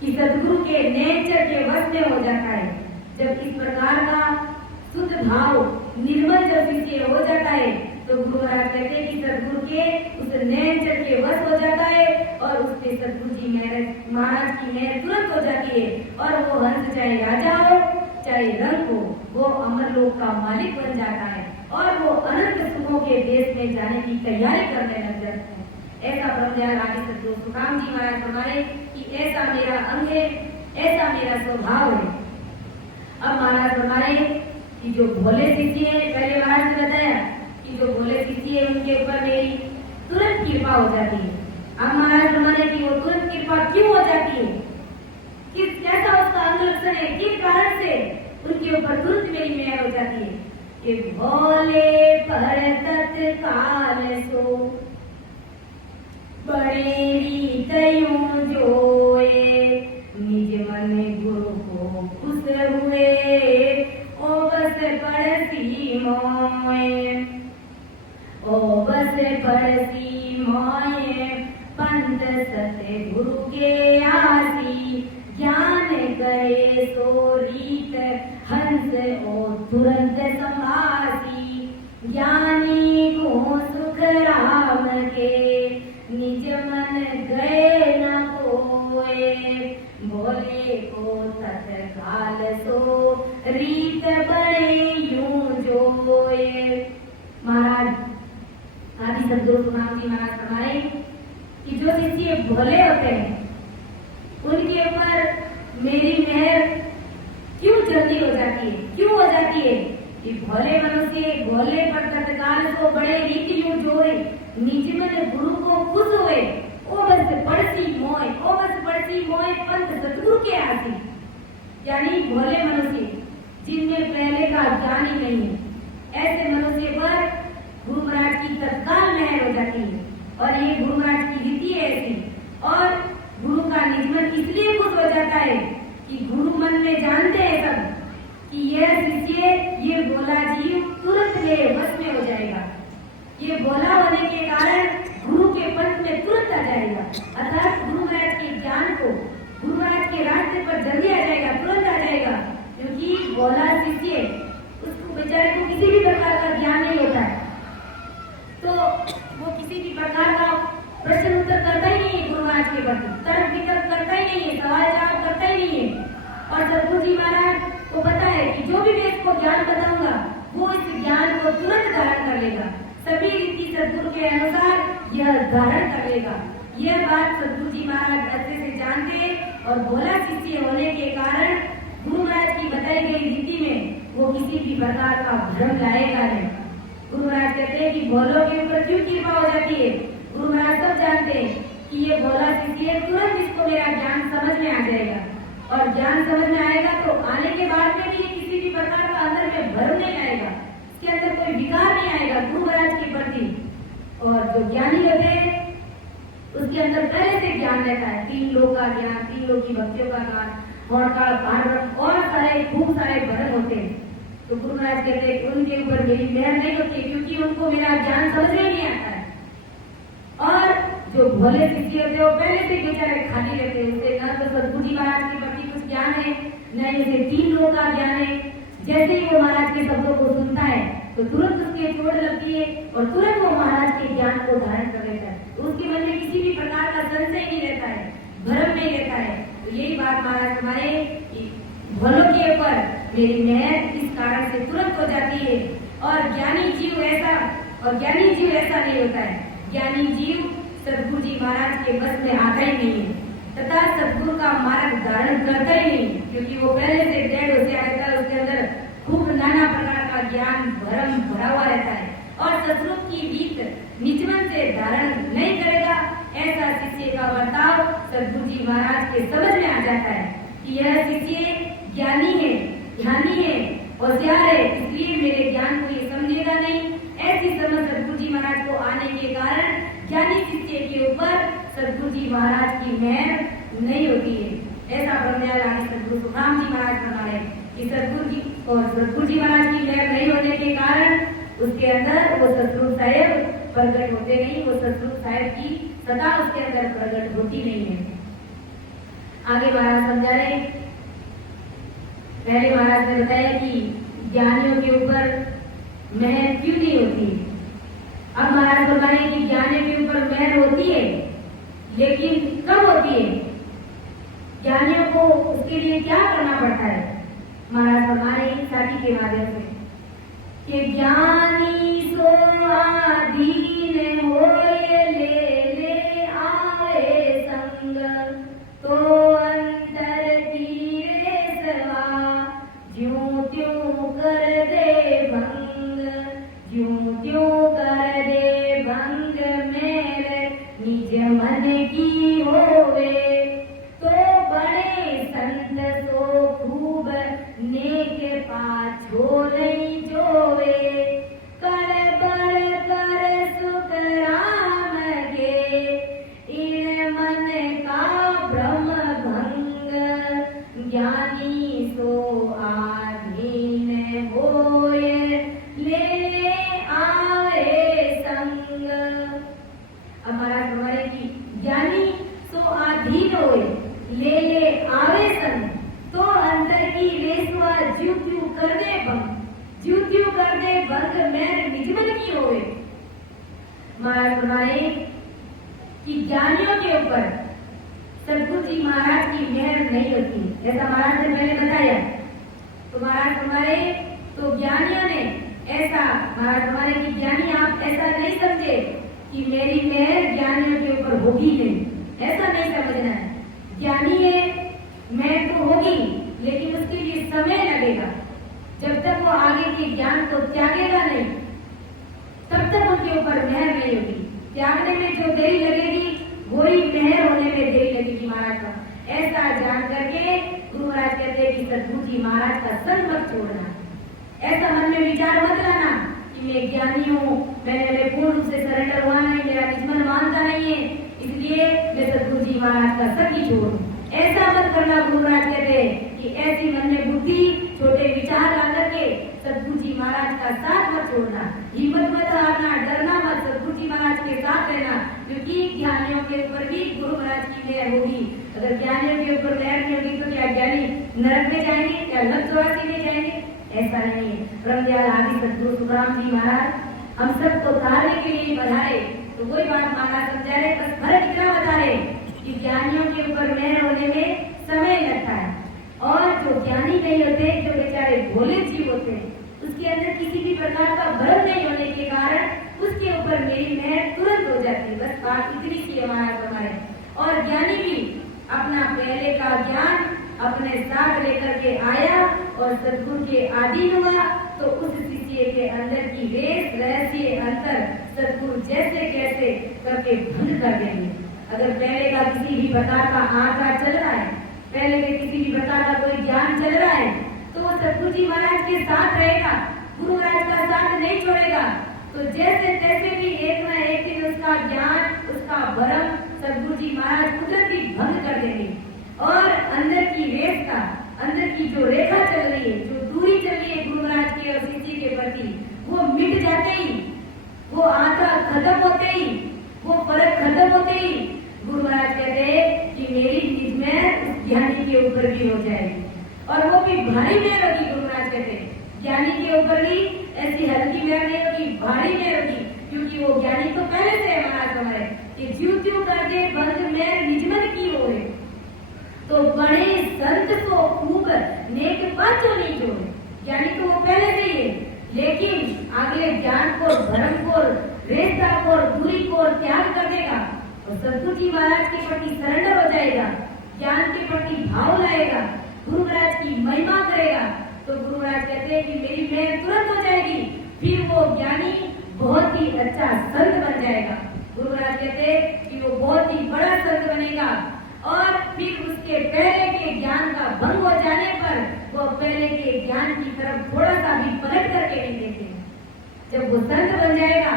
कि सतगुरु के नेचर के वश में हो जाता है। जब इस प्रकार का शुद्ध भाव निर्मल जब शिष्य हो जाता है तो गुरु महाराज कहते हैं कि सतगुरु के उस नेचर के वश हो जाता है और उससे सतगुरु जी महाराज की मेहर तुरंत हो जाती है। और वो हंस चाहे राजा हो चाहे रंग हो, वो अमरलोक का मालिक बन जाता है और वो अनंत सुखों के देश में जाने की तैयारी करने लग जाते हैं। ऐसा ब्रह्मदयाल आदि सतगुरु सुखराम जी महाराज फरमाए कि ऐसा मेरा अंग है, ऐसा मेरा स्वभाव है। अब महाराज फरमाए कि जो भोले शिष्य है, पहले महाराज ने बताया कि जो भोले शिष्य है उनके ऊपर मेरी तुरंत कृपा हो जाती है। अब महाराज फरमाए कि वो तुरंत कृपा क्यों हो जाती है, किस कैसा उसका अंग लक्षण है, किस कारण से उनके ऊपर तुरंत मेरी मेहर हो जाती है। कि भोले पर तत्काल सो बड़े तयूं जोए, निज मन गुरु को खुश हुए, ओ बस पड़सी मोए, ओ बस पड़सी मोए, पंत सत्य गुरु के आसी, ज्ञान गए सो रीत हंस ओ तुरंत संभासी, ज्ञानी को सुख राम के निज मन गए न कोए, भोले को तत्काल सो रीत बड़े यूं जोए। महाराज आदि सतगुरु सुखराम जी महाराज फरमाए कि जो शिष्य भोले होते हैं उनके ऊपर मेरी मेहर क्यों जल्दी हो जाती है, क्यों हो जाती है कि भोले मनुष्य भोले पर तत्काल को बड़े रीत यूं जोए, निज मन गुरु को खुश हुए, ओ बस पड़सी मोय, ओ बस पड़सी मोय, पंथ सतगुरु के आसी। यानी भोले मनुष्य जिनमें पहले का ज्ञान ही नहीं है, ऐसे मनुष्य पर गुरु महाराज की तत्काल मेहर हो जाती है। और ये गुरु महाराज की रीति है ऐसी। और गुरु का निज मन इसलिए खुश हो जाता है कि गुरु मन में जानते हैं सब कि यह शिष्य ये भोला जीव तुरंत मेरे वश में हो जाएगा, ये भोला होने के कारण गुरु के पंथ में तुरंत आ जाएगा। अर्थात गुरु महाराज के ज्ञान को गुरु महाराज के रास्ते पर जल्दी आ जाएगा, तुरंत आ जाएगा, क्योंकि भोला शिष्य उसको बेचारे को किसी भी प्रकार का ज्ञान नहीं होता है, तो वो किसी भी प्रकार का प्रश्न उत्तर करता ही नहीं। और सद्गुरु जी महाराज को पता है कि जो भी मैं इसको ज्ञान बताऊंगा वो इस ज्ञान को तुरंत धारण कर लेगा, सभी रीति सद्गुरु के अनुसार यह धारण कर लेगा। यह बात सद्गुरु जी महाराज अच्छे से जानते और भोला शिष्य होने के कारण गुरु महाराज की बताई गई रीति में वो किसी भी प्रकार का भ्रम लाएगा नहीं। गुरु महाराज कहते हैं कि भोलों के ऊपर क्यों कृपा हो जाती है। गुरु महाराज सब जानते हैं कि ये भोला शिष्य है, तुरंत इसको मेरा ज्ञान समझ में आ जाएगा और ज्ञान समझ में आएगा तो आने के बाद में भी किसी भी प्रकार का अंदर में भ्रम नहीं आएगा, इसके अंदर कोई विकार नहीं आएगा गुरु महाराज के प्रति। और जो ज्ञानी होते हैं उसके अंदर पहले से ज्ञान रहता है, 3 लोक का ज्ञान, 3 लोक की भक्तियों का ज्ञान और सारे खूब सारे भ्रम होते हैं। तो गुरु महाराज कहते हैं उनके ऊपर मेरी मेहर नहीं होती क्योंकि उनको मेरा ज्ञान समझ में नहीं आता है। और जो भोले शिष्य होते हैं वो पहले से बेचारे खाली रहते हैं, उससे न तो सद्गुरु जी महाराज के प्रति कुछ ज्ञान है, न ही उसे 3 लोक का ज्ञान है। जैसे ही वो महाराज के शब्दों को सुनता है तो तुरंत उसके चोट लगती है और तुरंत वो महाराज के ज्ञान को धारण कर लेता है, तो उसके मन में किसी भी प्रकार का संशय नहीं रहता है, भ्रम नहीं रहता है। तो यही बात महाराज हमारे भोलों के ऊपर मेरी मेहर इस कारण से तुरंत हो जाती है। और ज्ञानी जीव ऐसा नहीं होता है, ज्ञानी जीव सद्गुरु जी महाराज के बस में आता ही नहीं है तथा सद्गुरु का मार्ग धारण करता ही नहीं, क्योंकि वो पहले से डेढ़ होशियार रहता है, उसके अंदर खूब नाना प्रकार का ज्ञान भरम भरा हुआ रहता है और सद्गुरु की रीत निजमन से धारण नहीं करेगा। ऐसा शिष्य का बर्ताव सद्गुरु जी महाराज के समझ में आ जाता है कि यह शिष्य ज्ञानी है, ध्यानी है, होशियार है, इसलिए मेरे ज्ञान को ये समझेगा नहीं। ऐसी समझ सद्गुरु जी महाराज को आने के कारण ज्ञानी शिष्य के ऊपर सद्गुरु जी महाराज की मेहर नहीं होती है। ऐसा ब्रह्मदयाल आदि सद्गुरु सुखराम जी महाराज बना रहे कि सद्गुरु जी महाराज की मेहर नहीं होने के कारण उसके अंदर वो सद्गुरु साहेब प्रकट होते नहीं, वो सद्गुरु साहेब की सदा उसके अंदर प्रकट होती नहीं है। आगे महाराज समझा रहे, पहले महाराज ने बताया कि ज्ञानियों के ऊपर मेहर क्यों नहीं होती। अब महाराज बताए कि ज्ञानियों के ऊपर मेहर होती है लेकिन कब होती है, ज्ञानियों को उसके लिए क्या करना पड़ता है। महाराज हमारे साथी के माध्यम से कि ज्ञानी सो आधीन होए ले आए संग तो अंतर की रेसवा ज्यों त्यों कर दे भंग, ज्यों त्यों कर दे भंग मेरे निज मन की होवे तो बड़े संत सो खूब नेक पाछो नहीं जोवे कर बर कर सुख राम के इन मन का भ्रम भंग, ज्ञानी सो आधीन होए ले आए संग। अब महाराज हमारे की ज्ञानी सो आधीन होए ले आवे संग तो अंतर की रेसवा ज्यों त्यों कर दे भंग, ज्यों त्यों कर दे भंग मेरे निजमन की होवे। महाराज हमारे कि ज्ञानियों के ऊपर सद्गुरु जी महाराज की मेहर नहीं होती, ऐसा महाराज ने पहले बताया। तो महाराज हमारे तो ज्ञानियों ने ऐसा, महाराज हमारे की ज्ञानी आप ऐसा नहीं समझे कि मेरी मेहर ज्ञानियों के ऊपर होगी नहीं, ऐसा नहीं समझना है। ज्ञानी है मेहर तो होगी लेकिन उसके लिए समय लगेगा, जब तक वो आगे के ज्ञान को त्यागेगा नहीं तब तक उनके ऊपर मेहर नहीं होगी। त्यागने में जो देरी लगेगी वही मेहर होने में देरी लगेगी महाराज का। ऐसा जान करके गुरु महाराज कहते हैं कि सद्गुरु जी महाराज का संग मत छोड़ना, ऐसा मन में विचार मत लाना कि मैं ज्ञानी हूँ, मैंने पूर्ण रूप से सरेंडर हुआ नहीं, मेरा निजमन मानता नहीं है, इसलिए मैं सद्गुरु जी महाराज का संग ही छोड़ूं। ऐसा मत करना। गुरु महाराज कहते हैं कि ऐसी मन में बुद्धि छोटे विचार ला करके सद्गुरु जी महाराज का साथ मत छोड़ना, हिम्मत मत हारना, डरना मत, सद्गुरु जी महाराज के साथ रहना, क्योंकि ज्ञानियों के ऊपर भी गुरु महाराज की मेहर होगी। अगर ज्ञानियों के ऊपर मेहर नहीं होगी तो क्या ज्ञानी नरक में जाएंगे, क्या लक 84 में जाएंगे? ऐसा नहीं है। ब्रह्मदयाल आदि सद्गुरु सुखराम जी महाराज हम सब तो तारने के लिए बधाए, तो वही बात महाराज समझा रहे, बस फर्क इतना बता रहे कि ज्ञानियों के ऊपर मेहर होने में समय लगता है और जो ज्ञानी नहीं होते, जो बेचारे भोले जीव होते हैं, उसके अंदर किसी भी प्रकार का भ्रम नहीं होने के कारण उसके ऊपर मेरी मेहर तुरंत हो जाती है। बस बात इतनी सी हमारे और ज्ञानी भी अपना पहले का ज्ञान अपने साथ लेकर के आया और सद्गुरु के अधीन हुआ, तो उस शिष्य के अंदर की रेस रहस्य अंतर सद्गुरु जैसे कैसे करके भंग कर देंगे। अगर पहले का किसी भी प्रकार का आंकड़ा चल रहा है, पहले के किसी भी प्रकार का कोई ज्ञान चल रहा है, तो वो सद्गुरु जी महाराज के साथ रहेगा, गुरु महाराज का साथ नहीं छोड़ेगा। तो जैसे तैसे भी एक न एक दिन उसका ज्ञान, उसका भ्रम सद्गुरु जी महाराज कुदरती भंग कर देंगे और अंदर की रेस का, अंदर की जो रेखा चल रही है, जो दूरी चल रही है गुरु महाराज के और शिष्य के प्रति, वो मिट जाते ही, वो आंकड़ा खत्म होते ही, वो फर्क खत्म होते ही गुरु महाराज कहते हैं कि मेरी निज में उस ज्ञानी के ऊपर भी हो जाएगी और वो भी भारी मेहर होगी। गुरु महाराज कहते हैं ज्ञानी के ऊपर भी ऐसी हल्की मेहर नहीं होगी, भारी मेहर होगी, क्योंकि वो ज्ञानी तो पहले से है महाराज हमारे कि ज्यों त्यों करके बंद मेहर निजमन की हो रहे, तो बड़े संत को खूब नेक पाचो नहीं जोड़े। ज्ञानी तो वो पहले से ही है, लेकिन अगले ज्ञान को, धर्म को, रेस्ता को, दूरी को त्याग कर देगा और सद्गुरु जी महाराज के प्रति सरेंडर हो जाएगा, ज्ञान के प्रति भाव लाएगा, गुरु महाराज की महिमा करेगा, तो गुरु महाराज कहते हैं कि मेरी मेहर तुरंत हो जाएगी। फिर वो ज्ञानी बहुत ही अच्छा संत बन जाएगा। गुरु महाराज कहते हैं कि वो बहुत ही बड़ा संत बनेगा और फिर उसके पहले के ज्ञान का भंग हो जाने पर वो पहले के ज्ञान की तरफ थोड़ा सा भी पलट करके नहीं देखेगा। जब वो संत बन जाएगा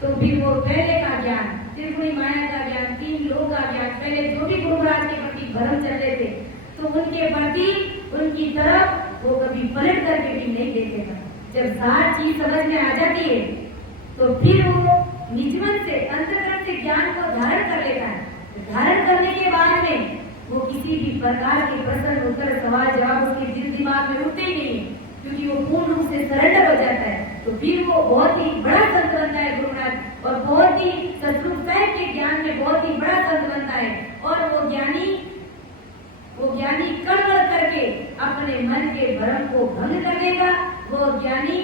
तो फिर वो पहले का ज्ञान, त्रिगुणी माया का ज्ञान, तीन लोक का ज्ञान, पहले जो भी गुरु महाराज के प्रति भ्रम चल रहे थे, तो उनके प्रति, उनकी तरफ वो कभी पलट करके भी नहीं देखेगा। जब सारी चीज समझ में आ जाती है तो फिर वो निजमन से, अंतर्गत से ज्ञान को धारण कर लेता है। धारण करने के बाद में वो किसी भी प्रकार के प्रश्न, उत्तर, सवाल, जवाब उसके दिल दिमाग में उठते ही नहीं, क्योंकि वो पूर्ण रूप से सरेंडर हो जाता है। तो फिर वो बहुत ही बड़ा संत बनता है गुरु महाराज, और बहुत ही सतगुरु साहब के ज्ञान में बहुत ही बड़ा संत बनता है। और वो ज्ञानी कड़वड़ करके अपने मन के भ्रम को भंग कर देगा, वो ज्ञानी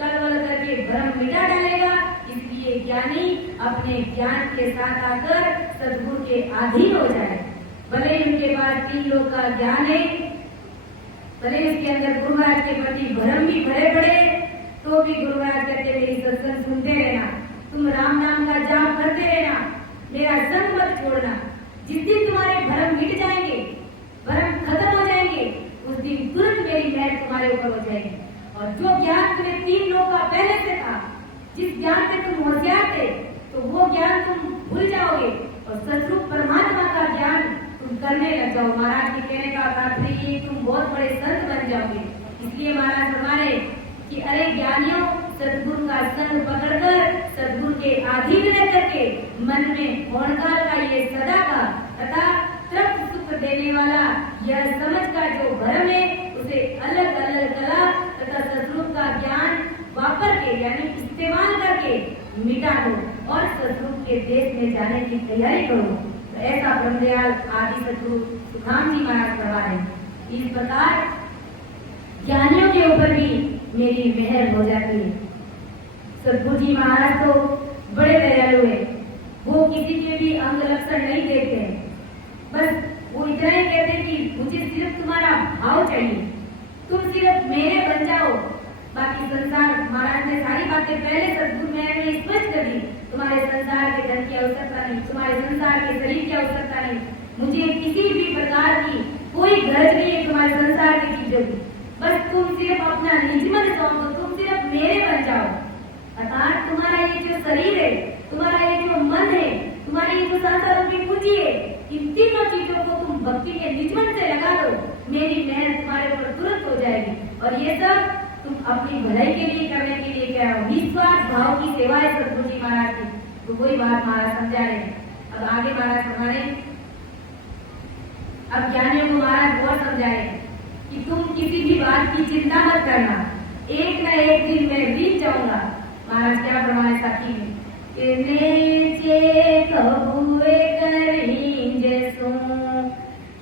कड़वड़ करके भ्रम मिटा डालेगा। इसलिए ज्ञानी अपने ज्ञान के साथ आकर सद्गुरु के अधीन हो जाए। भले ही उनके पास तीन लोक का ज्ञान है, भले इसके अंदर गुरु महाराज के प्रति भ्रम भी भरे पड़े, तो भी गुरु महाराज कहते मेरी सत्संग सुनते रहना, तुम राम नाम का जाप करते रहना, मेरा संग मत छोड़ना। जिस दिन तुम्हारे भ्रम मिट जाएंगे, भ्रम खत्म हो जाएंगे, उस दिन तुरंत मेरी मेहर तुम्हारे ऊपर हो जाएगी। और जो ज्ञान तुम्हें तीन लोक का पहले से था, जिस ज्ञान में तुम होशियार थे, तो वो ज्ञान तुम भूल जाओगे और सतरूप परमात्मा का ज्ञान तुम करने लग जाओ। महाराज के कहने का तात्पर्य तुम बहुत बड़े संत बन जाओगे। इसलिए महाराज हमारे कि अरे ज्ञानियों, सद्गुरु का संग पकड़कर सद्गुरु के अधीन रह करके मन में होनकाल का ये सदा का तथा तृप्त सुख देने वाला यह समझ का जो भ्रम है, उसे अलग अलग कला तथा सद्गुरु का ज्ञान वापर के यानी इस्तेमाल करके मिटा दो और सद्गुरु के देश में जाने की तैयारी करो। तो ऐसा ब्रह्मदयाल आदि सद्गुरु सुखाम जी महाराज करवा रहे। इस प्रकार ज्ञानियों के ऊपर भी मेरी मेहर हो जाती है। सद्गुरु जी महाराज तो बड़े दयालु है, वो किसी के भी अंग लक्षण नहीं देखते हैं, बस वो इतना ही कहते हैं कि मुझे सिर्फ तुम्हारा भाव चाहिए, तुम सिर्फ मेरे बन जाओ, बाकी संसार। महाराज ने सारी बातें पहले सद्गुरु ने स्पष्ट कर दी, तुम्हारे संसार के धन की आवश्यकता नहीं, तुम्हारे संसार के शरीर की आवश्यकता नहीं, मुझे किसी भी प्रकार की कोई गरज नहीं है तुम्हारे संसार की चीजों की, बस तुम सिर्फ अपना निजमन सौंपो, तुम सिर्फ मेरे बन जाओ। अर्थात तुम्हारा ये जो शरीर है, तुम्हारा ये जो मन है, तुम्हारी ये जो संसार रूपी पूंजी है, इन तीनों चीजों को तुम भक्ति के निजमन से लगा दो, मेरी मेहनत तुम्हारे ऊपर तुरंत हो जाएगी। और ये सब तुम अपनी भलाई के लिए करने के लिए क्या हो, निस्वार्थ भाव की सेवा है सद्गुरु जी महाराज की। तो वही बात महाराज समझा रहे हैं। अब आगे महाराज हमारे अब ज्ञानियों को महाराज बहुत समझाए कि तुम किसी भी बात की चिंता मत करना, एक न एक दिन मैं जीत जाऊंगा। महाराज क्या फरमाए साथी में, कबूए करहीं जैसों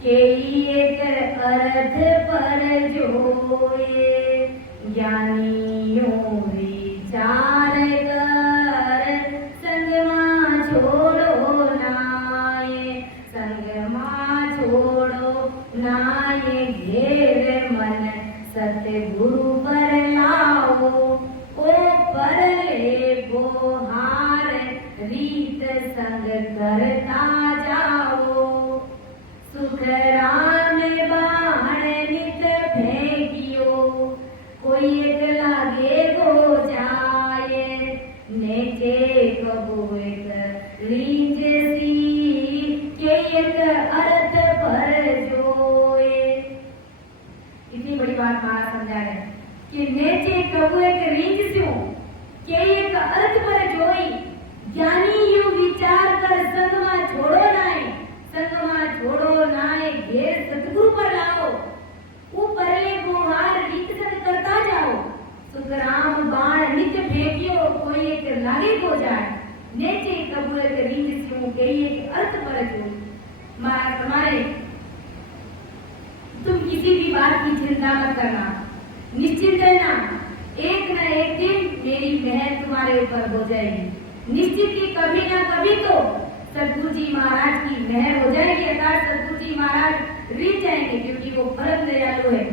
के एक अर्थ पर जोए ज्ञानियों विचार कर संग मां छोड़ो नाये घेर मन सतगुरु पर लाओ ओ पर ले बोहार रीत संग करता जाओ सुख राम बाण नित फेंकियो कोई एक लागे गो जाए नेचे कबू एक रींज सी के एक अर्थ पर जोए। इतनी बड़ी बात महाराज समझा रहे कि नेचे कबू एक रींज स्यो के एक अर्थ पर जोई ज्ञानी यू विचार कर संग में छोड़ो नाय घेर सतगुरु पर लाओ ऊपरले गुहार रीत संग करता जाओ सुखराम बाण नित्य फेंकियो कोई एक लागे को जाए नेचे कबूल के रीत स्यो के एक अर्थ पर जो महाराज तुम्हारे तुम किसी भी बात की चिंता मत करना निश्चित रहना एक न एक दिन मेरी मेहर तुम्हारे ऊपर हो जाएगी निश्चित ही कभी ना कभी तो सतगुरु जी महाराज की मेहर हो जाएगी अर्थात सतगुरु जी महाराज रीत जाएंगे क्योंकि वो परम दयालु है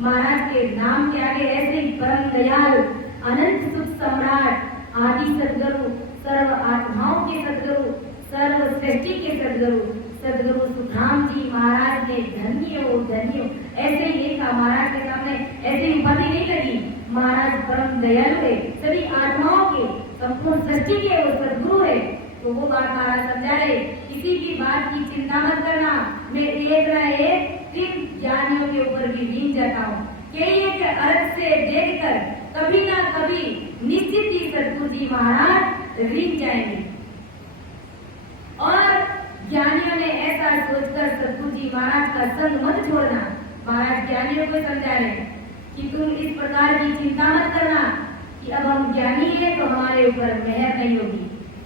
महाराज के नाम के आगे ऐसे ही परम दयालु अनंत सुख सम्राट आदि सदगुरु सर्व आत्माओं के सदगुरु सर्व सृष्टि के सदगुरु सुखराम जी महाराज ने धन्य हो ऐसे ही एक महाराज के सामने ऐसी उपाधि नहीं लगी महाराज परम दयालु है सभी आत्माओं के संपूर्ण सृष्टि के वो सदगुरु है तो वो बात महाराज समझा रहे किसी भी बात की चिंता मत करना मैं एक न एक दिन ज्ञानियों के ऊपर भी लीन जाता हूँ एक अर्थ से देखकर कभी ना कभी निश्चित ही सतगुरु जी महाराज लीन जाएंगे और ज्ञानियों ने ऐसा सोचकर सतगुरु जी महाराज का संग मत छोड़ना महाराज ज्ञानियों को समझा रहे कि तुम इस प्रकार की चिंता मत करना कि अब हम ज्ञानी है तो हमारे ऊपर मेहर नहीं होगी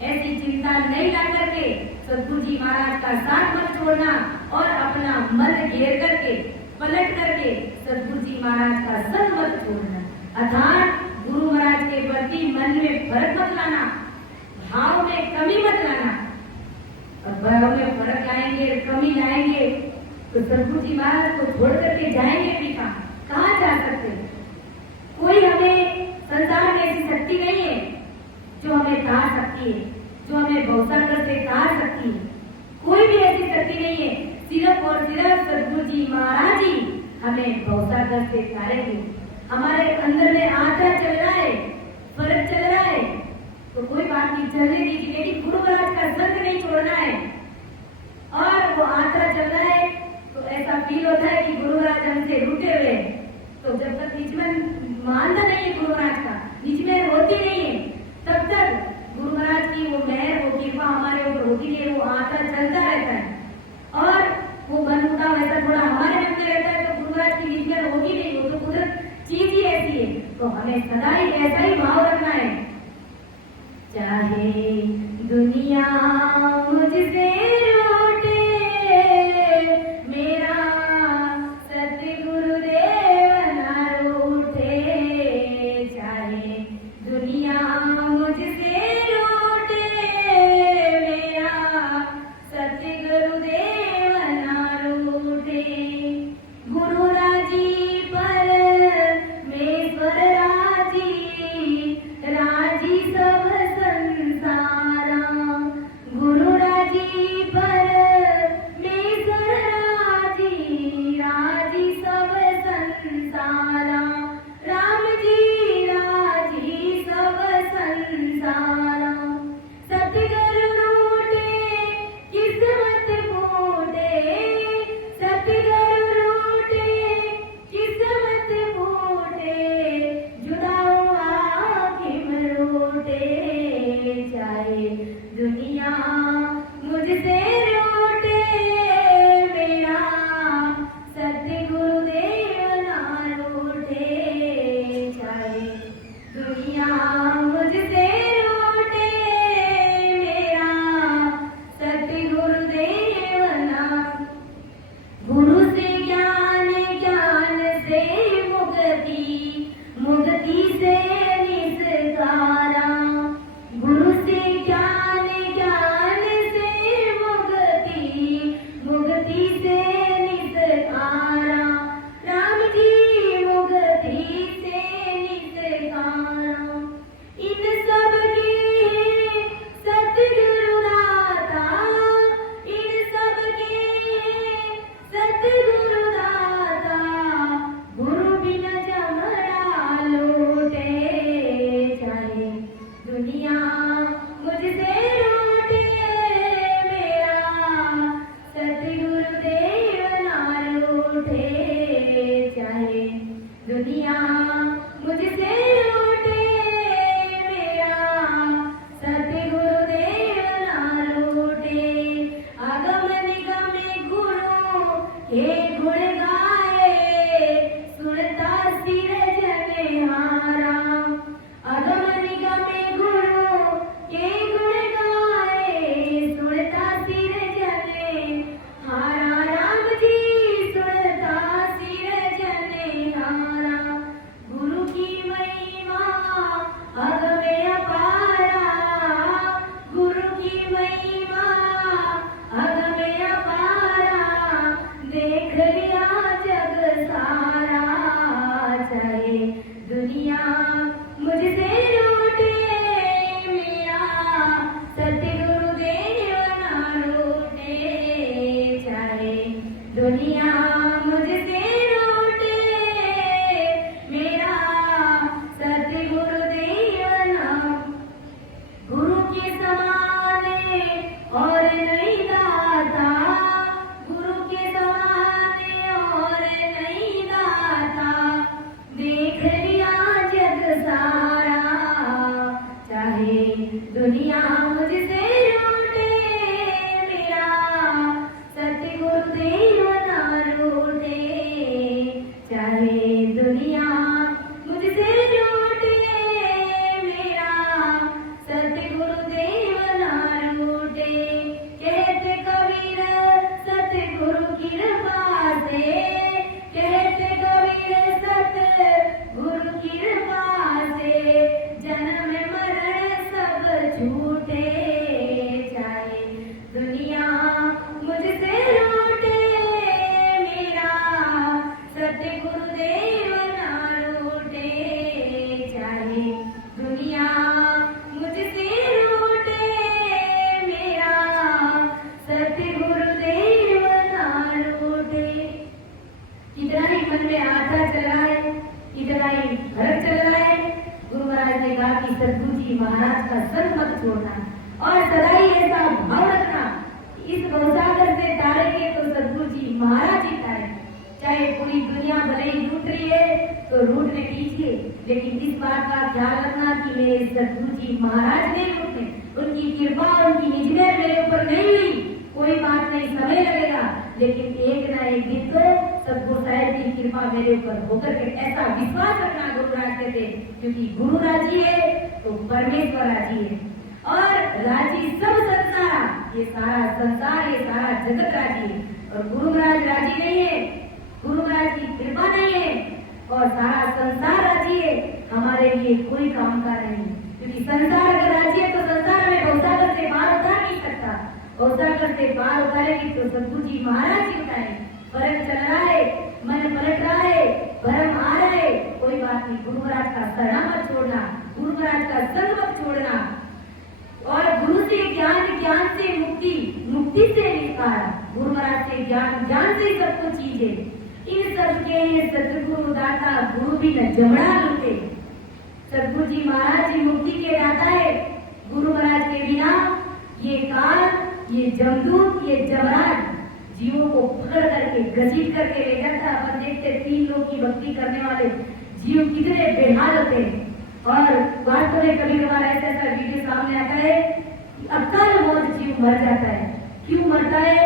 ऐसी चिंता नहीं ला करके सतगुरु जी महाराज का साथ मत छोड़ना और अपना मन घेर करके पलट करके सतगुरु जी महाराज का संग मत छोड़ना अर्थात गुरु महाराज के प्रति मन में फर्क मत लाना भाव में कमी मत लाना और भाव में फर्क लाएंगे कमी लाएंगे तो सतगुरु जी महाराज को छोड़ करके जाएंगे भी कहाँ जा सकते कोई हमें संसार में ऐसी शक्ति नहीं है जो हमें तार सकती है जो हमें भवसागर से तार सकती है कोई भी ऐसी शक्ति नहीं है सिर्फ और सिर्फ सतगुरु जी महाराज ही हमें भवसागर से तारेंगे हमारे अंदर में आत्मा चल रहा है फर्क चल रहा है तो कोई बात नहीं चलने दीजिए लेकिन गुरु महाराज का संग नहीं छोड़ना है और वो आत्मा चल रहा है तो ऐसा फील होता है कि गुरु महाराज हमसे रूठे हुए तो जब तक निज में मानता नहीं है गुरु महाराज का निज में होती नहीं है तब तक गुरु महाराज की वो मेहर वो कृपा हमारे ऊपर होती है वो आता चलता रहता है और वो मन उठा वैसा थोड़ा हमारे मन में रहता है तो गुरु महाराज की निजमें होगी नहीं वो तो कुदरत चीज ही ऐसी है तो हमें सदा ही ऐसा ही भाव रखना है चाहे दुनिया मुझसे रूठे मेरा सतगुरुदेव ना रूठे चाहे दुनिया मुझसे रूठे मेरा सतगुरुदेव ना रूठे गुरु राजी परमेश्वर राजी राजी सब संसार के गुण गाए सुनता सिरजनहारा अगम निगम गुरु के गुण गाए सुनता सिरजनहारा राम जी सुनता सिरजनहारा गुरु की महिमा अगमे अपारा गुरु की महिमा अगमे अपारा देख लिया जग सारा चाहे दुनिया मुझसे रूठे मेरा सतगुरु देव ना रूठे चाहे दुनिया मुझसे रूठे मेरा सतगुरु देव ना गुरु के समान और नहीं दाता गुरु के समान और नहीं दाता देख लिया जग सारा चाहे दुनिया मुझसे रूठे मेरा सतगुरु देव ना रूठे चाहे दुनिया मुझसे रूठे मेरा सतगुरु देव ना रूठे कहते कबीर सतगुरु कृपा से कहते कबीर सतगुरु कृपा से जन्म मरण सब झूठे चाहे दुनिया मुझसे रूठे मेरा सतगुरु देव ना रूठे चाहे दुनिया मुझसे रूठे मेरा सतगुरु देव ना रूठे कितना ही मन में आशा चल रहा है कितना ही भरत चल रहा है गुरु महाराज ने कहा कि सतगुरु जी महाराज का संग मत छोड़ना और सदा ही ऐसा भाव रखना इस गौसागर से तारेंगे तो सतगुरु जी महाराज ही तारे चाहे पूरी दुनिया भले ही लूट रही है तो लूटने दीजिए लेकिन इस बात का ख्याल रखना कि मेरे सतगुरु जी महाराज नहीं लूटने उनकी कृपा उनकी निजनेर मेरे ऊपर नहीं हुई कोई बात नहीं समय लगेगा लेकिन एक ना एक दिन तो सतगुरु साहिब की कृपा मेरे ऊपर होकर के ऐसा विश्वास रखना गुरु राज कहते क्योंकि गुरु राजी है तो परमेश्वर राजी है और राजी सब संसार ये सारा संसार ये सारा जगत राजी है और गुरु महाराज राजी नहीं है गुरु महाराज की कृपा नहीं है और सारा संसार राजी है हमारे लिए कोई काम का नहीं क्योंकि संसार अगर राजी है तो संसार में गौसागर से पार उतार नहीं सकता गौसागर से पार उतारेगी तो सतगुरु जी महाराज ही उतारे फर्क चल रहा है मन पलट रहा है भरम आ रहा है कोई बात नहीं गुरु महाराज का शरण मत छोड़ना गुरु महाराज का संग मत छोड़ना और गुरु से ज्ञान ज्ञान से मुक्ति मुक्ति से निस्तार गुरु महाराज से ज्ञान ज्ञान से सब कुछ चीजें इन सब के सतगुरु दाता गुरु भी न जमड़ा लूटे सतगुरु जी महाराज जी मुक्ति के दाता है गुरु महाराज के बिना ये काल ये जमदूत ये जमराज जीवों को पकड़ करके घसीट करके ले जाता अपन देखते 3 लोग की भक्ति करने वाले जीव कितने बेहाल होते हैं और वास्तव में कभी कभार ऐसा वीडियो सामने आता है कि अकाल मौत जीव मर जाता है क्यों मरता है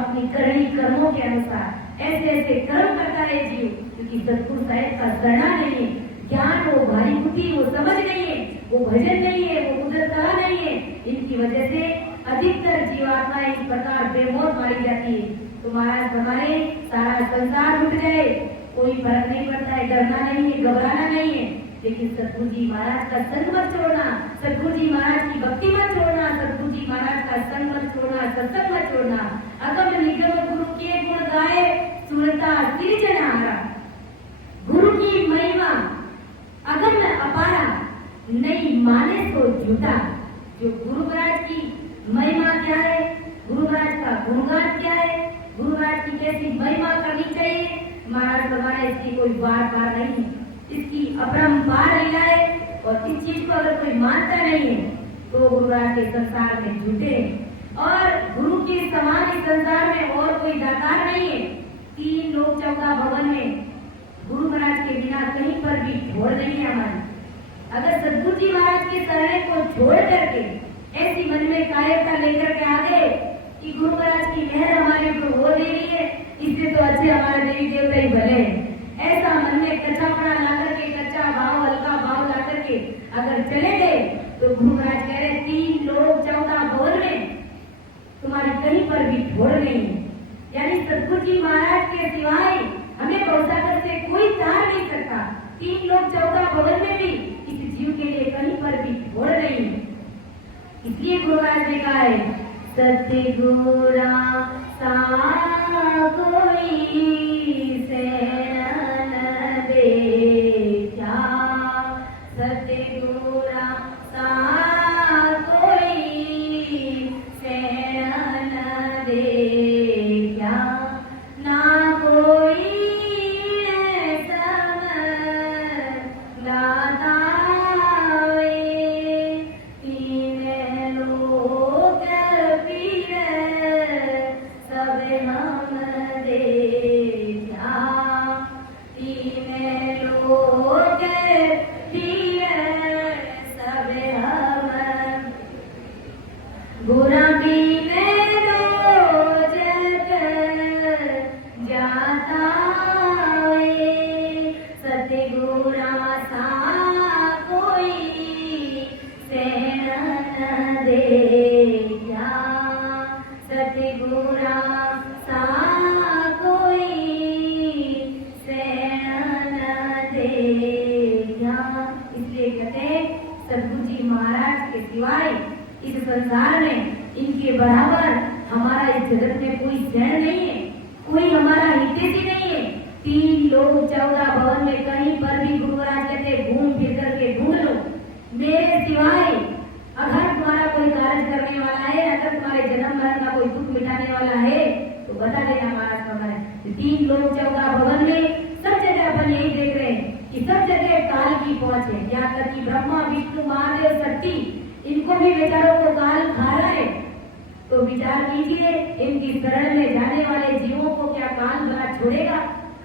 अपनी करनी कर्मों के अनुसार ऐसे ऐसे कर्म करता है जीव क्योंकि सतगुरु साहिब का शरणा नहीं है ज्ञान वो भारी बुद्धि वो समझ नहीं है वो भजन नहीं है वो उधर कला नहीं है इनकी वजह से अधिकतर जीवात्मा इस प्रकार बेमौत मारी जाती है तो महाराज हमारे सारा संसार उठ जाए कोई फर्क नहीं पड़ता है डरना नहीं है घबराना नहीं है लेकिन सतगुरु जी महाराज का संग मत छोड़ना सतगुरु जी महाराज की भक्ति मत छोड़ना सतगुरु जी महाराज का संग मत छोड़ना सत्संग मत छोड़ना अगम निगम गुरु के गुण गाए सुनता सिरजनहारा गुरु की महिमा अगम अपारा नहीं माने तो झूठा जो गुरु महाराज की महिमा क्या है गुरु महाराज का गुणगान क्या है गुरु महाराज की कैसी महिमा करनी चाहिए महाराज हमारे इसकी कोई बात नहीं है इसकी अपरंपार लीला है और इस चीज को अगर कोई मानता नहीं है तो गुरु महाराज के संसार में झूठे और गुरु के समान इस संसार में और कोई दातार नहीं है 3 लोक चौका भवन में गुरु महाराज के बिना कहीं पर भी ढोल नहीं है हमारी अगर सतगुरु जी महाराज के शरण को छोड़ करके ऐसी मन में कायरता लेकर के आ गए कि गुरु महाराज की मेहर हमारे ऊपर हो दे रही है इससे तो अगर चले गए तो गुरु महाराज कह रहे 3 लोक 14 भवन में तुम्हारी कहीं पर भी ढोल नहीं है। यानी सतगुरु जी महाराज के सिवाय हमें भवसागर से कोई तार नहीं सकता। 3 लोक 14 भवन में भी इस जीव के लिए कहीं पर भी ढोल नहीं है। इसलिए गुरु महाराज ने कहा है सतगुरा सा कोई शरण देखा, सतगुरा सा कोई शरण देखा, ना कोई सम लाता इस संसार में इनके बराबर हमारा इस जगत में कोई शरण नहीं है, कोई हमारा हितैषी नहीं है। 3 लोक 14 भवन में कहीं पर भी गुरु महाराज कहते घूम फिर करके ढूंढ लो, मेरे सिवाय अगर तुम्हारा कोई कार्य करने वाला है, अगर तुम्हारे जन्म मरण का कोई दुख मिटाने वाला है तो बता देना महाराज हमारे। 3 लोक 14 भवन में सब जगह अपन यही देख रहे हैं कि सब जगह काल की पहुंच है। यहाँ तक कि ब्रह्मा विष्णु महादेव शक्ति इनको भी बेचारों को काल खा रहा है। तो विचार कीजिए इनकी शरण में जाने वाले जीवों को क्या काल भला छोड़ेगा?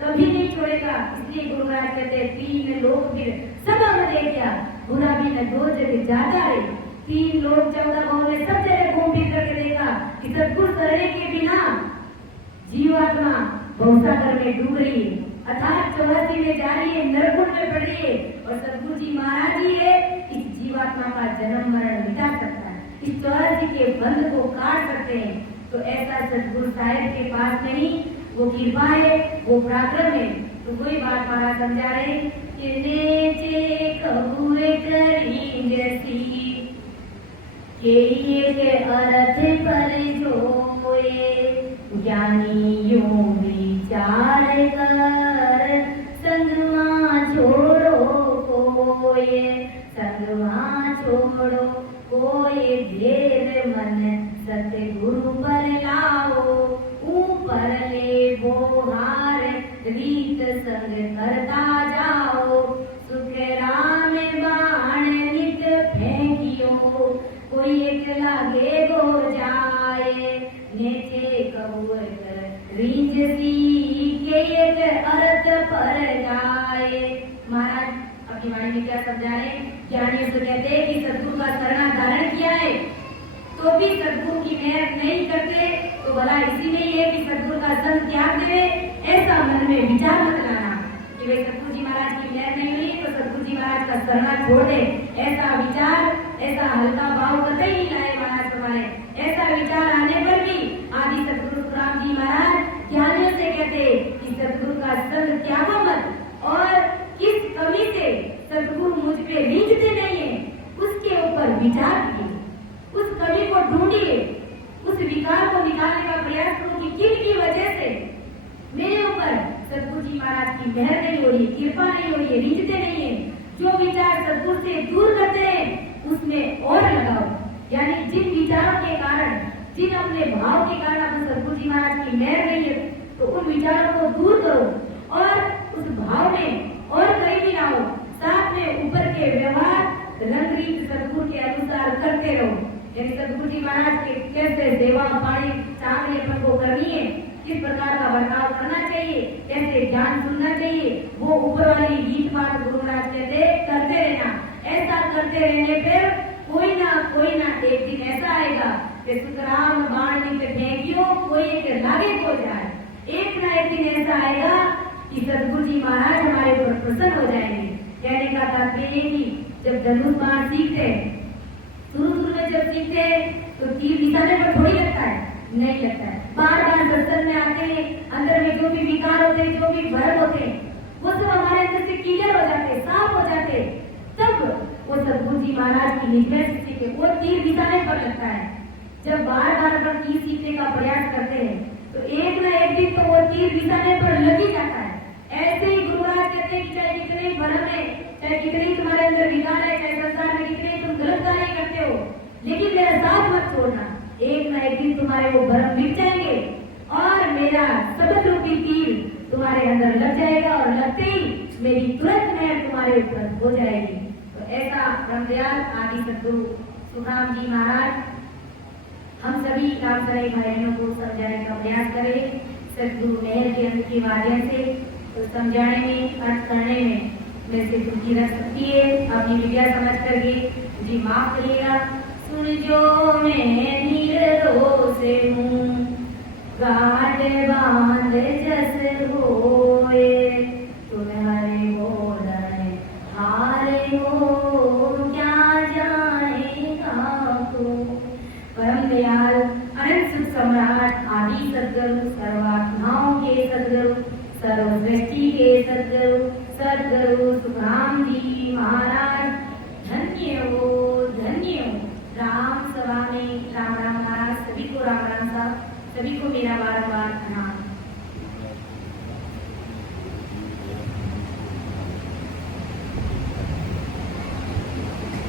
कभी नहीं छोड़ेगा। इसलिए गुरु महाराज कहते हैं 3 लोक फिर सब हमने देखा, बुरा भी न 2 जगह जाता है। 3 लोक 14 भवन में सब जगह घूम फिर करके देखा कि सतगुरु शरण के बिना जीवात्मा भवसागर में डूब रही है, अर्थात 84 में जा रही है, नरकुंड में पड़ रही है। और सतगुरु जी महाराज ही है इस जीवात्मा का जन्म मरण मिटा सकता है, इस 84 के बंध को काट सकते हैं। तो ऐसा सतगुरु साहिब के पास नहीं, वो कृपा है, वो पराक्रम है। तो वही बात महाराज समझा रहे कि नेचे कबूए करी जैसी के अर्थ पर जोए, ज्ञानी यूं विचार कर संगमा छोड़ो कोई, संगमा छोड़ो कोई देर मन सतगुरु पर लाओ, ऊपर ले बोहार रीत संग करता जाओ, सुख राम बाण नित फेंकियो, कोई एक लागे गो जाए, नेचे कबूत रींज सी के एक अर्थ पर जाए। महाराज अपनी वाणी में क्या समझा रहे? ज्ञानियों से कहते हैं कि सतगुरु का शरण धारण किया है तो भी सतगुरु की मेहर नहीं करते, तो भला इसी में ही है कि सतगुरु का संग त्याग देवे। ऐसा मन में विचार मत लाना कि भाई सतगुरु जी महाराज की मेहर नहीं हुई तो सतगुरु जी महाराज का शरण छोड़ दे। ऐसा विचार, ऐसा हल्का भाव कतई नहीं लाए महाराज तुम्हारे। ऐसा विचार आने पर भी आदि सतगुरु राम जी महाराज ज्ञानियों से कहते कि सतगुरु का संग त्यागो मत, और किस कमी से सतगुरु मुझ पे रीझते नहीं है उसके ऊपर विचार कीजिए, उस कमी को ढूंढिए, उस विकार को निकालने का प्रयास करो कि किन वजह से मेरे ऊपर सतगुरु जी महाराज की मेहर नहीं हो रही, कृपा नहीं हो रही है, रीझते नहीं है। जो विचार सतगुरु से दूर करते हैं उसमें और लगाओ। यानी जिन विचारों के कारण, जिन अपने भाव के कारण आपको सतगुरु जी महाराज की मेहर नहीं है तो उन विचारों को दूर करो और उस भाव में और करीबी ना हो। साथ में ऊपर के व्यवहार रंग रीत सतगुरु के अनुसार करते रहो। यानी सतगुरु जी महाराज के कैसे सेवा पानी चांगली अपन को करनी है, किस प्रकार का बर्ताव करना चाहिए, कैसे ज्ञान सुनना चाहिए, वो ऊपर वाली गीत बात गुरु महाराज कहते करते रहना। ऐसा करते रहने पर कोई ना एक दिन ऐसा आएगा कि सुखराम बाण में फेंकियो कोई एक लागे को जाए। एक ना एक दिन ऐसा आएगा कि सतगुरु जी महाराज हमारे ऊपर प्रसन्न हो जाएंगे। कहने का तात्पर्य कि जब धनुष बाण सीखते हैं, शुरू में जब सीखते हैं तो तीर निशाने पर थोड़ी लगता है, नहीं लगता है। बार बार सत्संग में आते हैं, अंदर में जो भी विकार होते हैं, जो भी भ्रम होते हैं, वो सब हमारे अंदर से क्लियर हो जाते, साफ हो जाते। तब वो सद्गुरु जी महाराज की निर्देश से वो तीर निशाने पर लगता है। जब बार बार अपन तीर सीखने का प्रयास करते हैं तो एक ना एक दिन तो वो तीर निशाने पर लग ही जाता है। ऐसे ही गुरु महाराज कहते हैं कि चाहे कितने ही भ्रम है, चाहे कितने तुम्हारे अंदर विकार है, चाहे संसार में कितने तुम गलत कार्य करते हो, लेकिन मेरा साथ मत छोड़ना। एक ना एक दिन तुम्हारे वो भ्रम मिट जाएंगे और मेरा सबक रूपी तीर तुम्हारे अंदर लग जाएगा और लगते ही मेरी तुरंत मेहर तुम्हारे ऊपर हो जाएगी। तो ऐसा ब्रह्मदयाल आदि सद्गुरु सुखराम जी महाराज हम सभी रामसराय भाइयों को समझाने का प्रयास करें सद्गुरु मेहर के अंत के माध्यम से। तो समझाने में, अर्थ करने में मेरे से त्रुटि रह सकती है, अपनी विद्या समझ करके मुझे माफ करिएगा। सुन जो मैं नीर से हूँ गाट बांध जस होए, तुम्हारे बोलन हारे हो क्या जाएगा को। परम दयाल अनंत सुख सम्राट आदि सद्गुरु सर्वात्माओं के सद्गुरु सर्व सृष्टि के सद्गुरु सद्गुरु सुखराम जी महाराज धन्य हो, धन्य हो। राम सभा में राम राम महाराज सभी को राम राम साहब, सभी को मेरा बार-बार प्रणाम।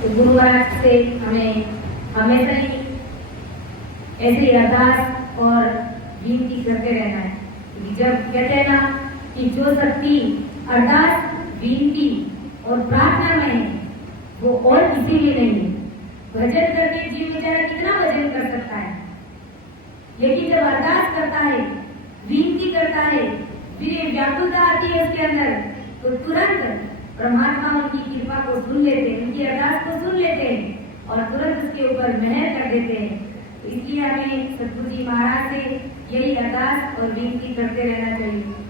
तो गुरु महाराज से हमें हमेशा ही ऐसे अरदास और विनती करते रहना है। जब कहते हैं ना कि जो शक्ति अरदास, विनती और प्रार्थना में है वो और किसी में नहीं है। भजन करके जीव बेचारा कितना भजन कर सकता है, लेकिन जब अरदास करता है, विनती करता है, फिर व्याकुलता आती है उसके अंदर, तो तुरंत परमात्मा उनकी कृपा को सुन लेते हैं, उनकी अरदास को सुन लेते हैं और तुरंत उसके ऊपर मेहर कर देते हैं। तो इसलिए हमें सद्गुरु जी महाराज से यही अरदास और विनती करते रहना चाहिए।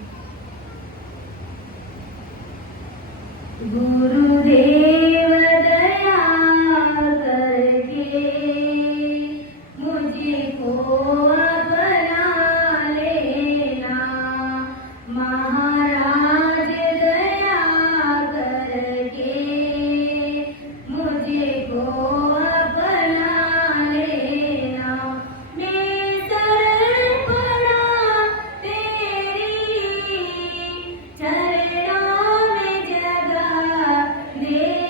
गुरुदेव दया करके मुझको अपना लेना, महाराज दया करके मुझको अपना लेना। मैं शरण पड़ा तेरी चरणों में जगह दे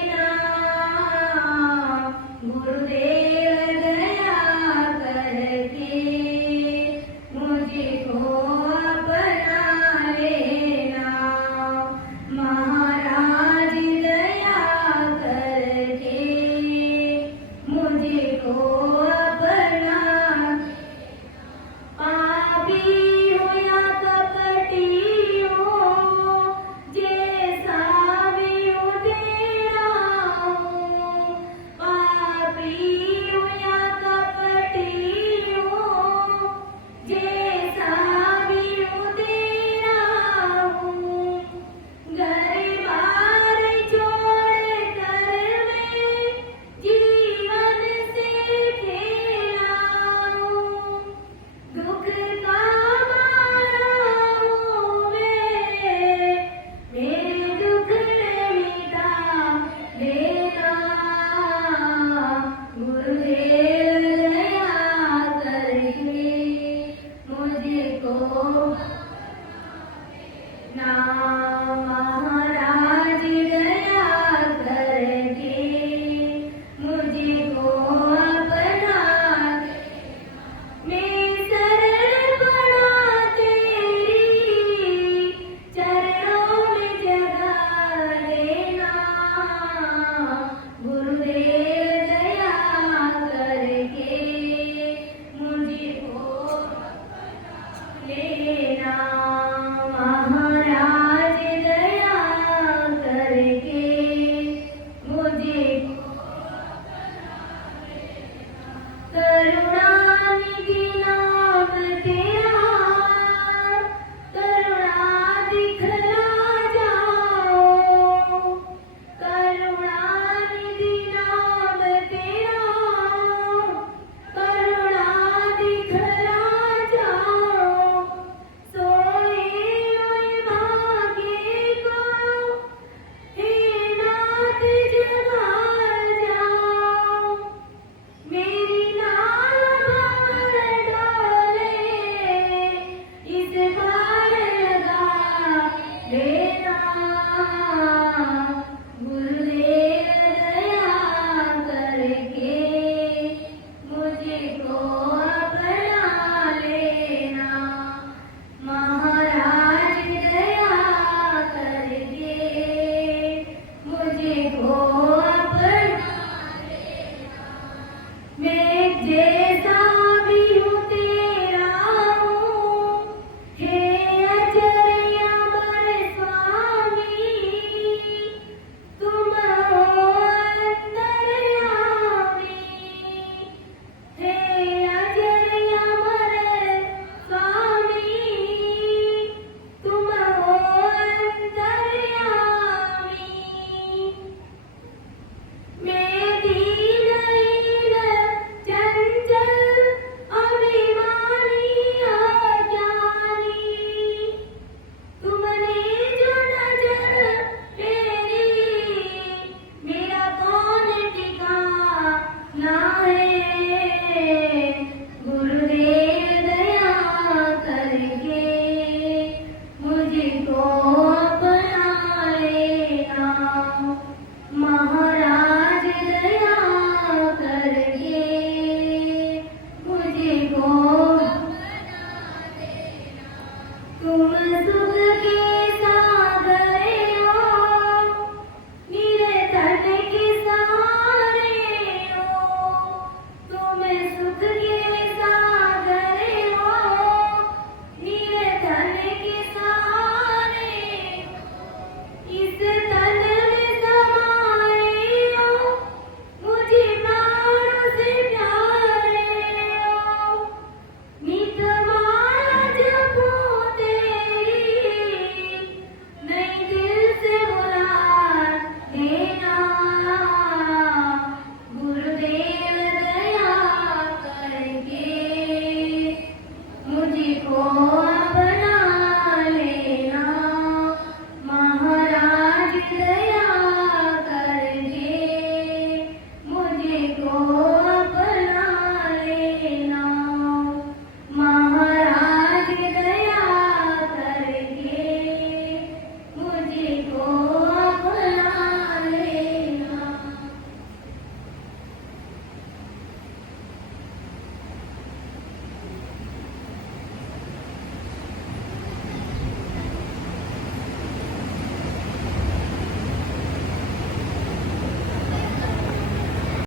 तुम सुख के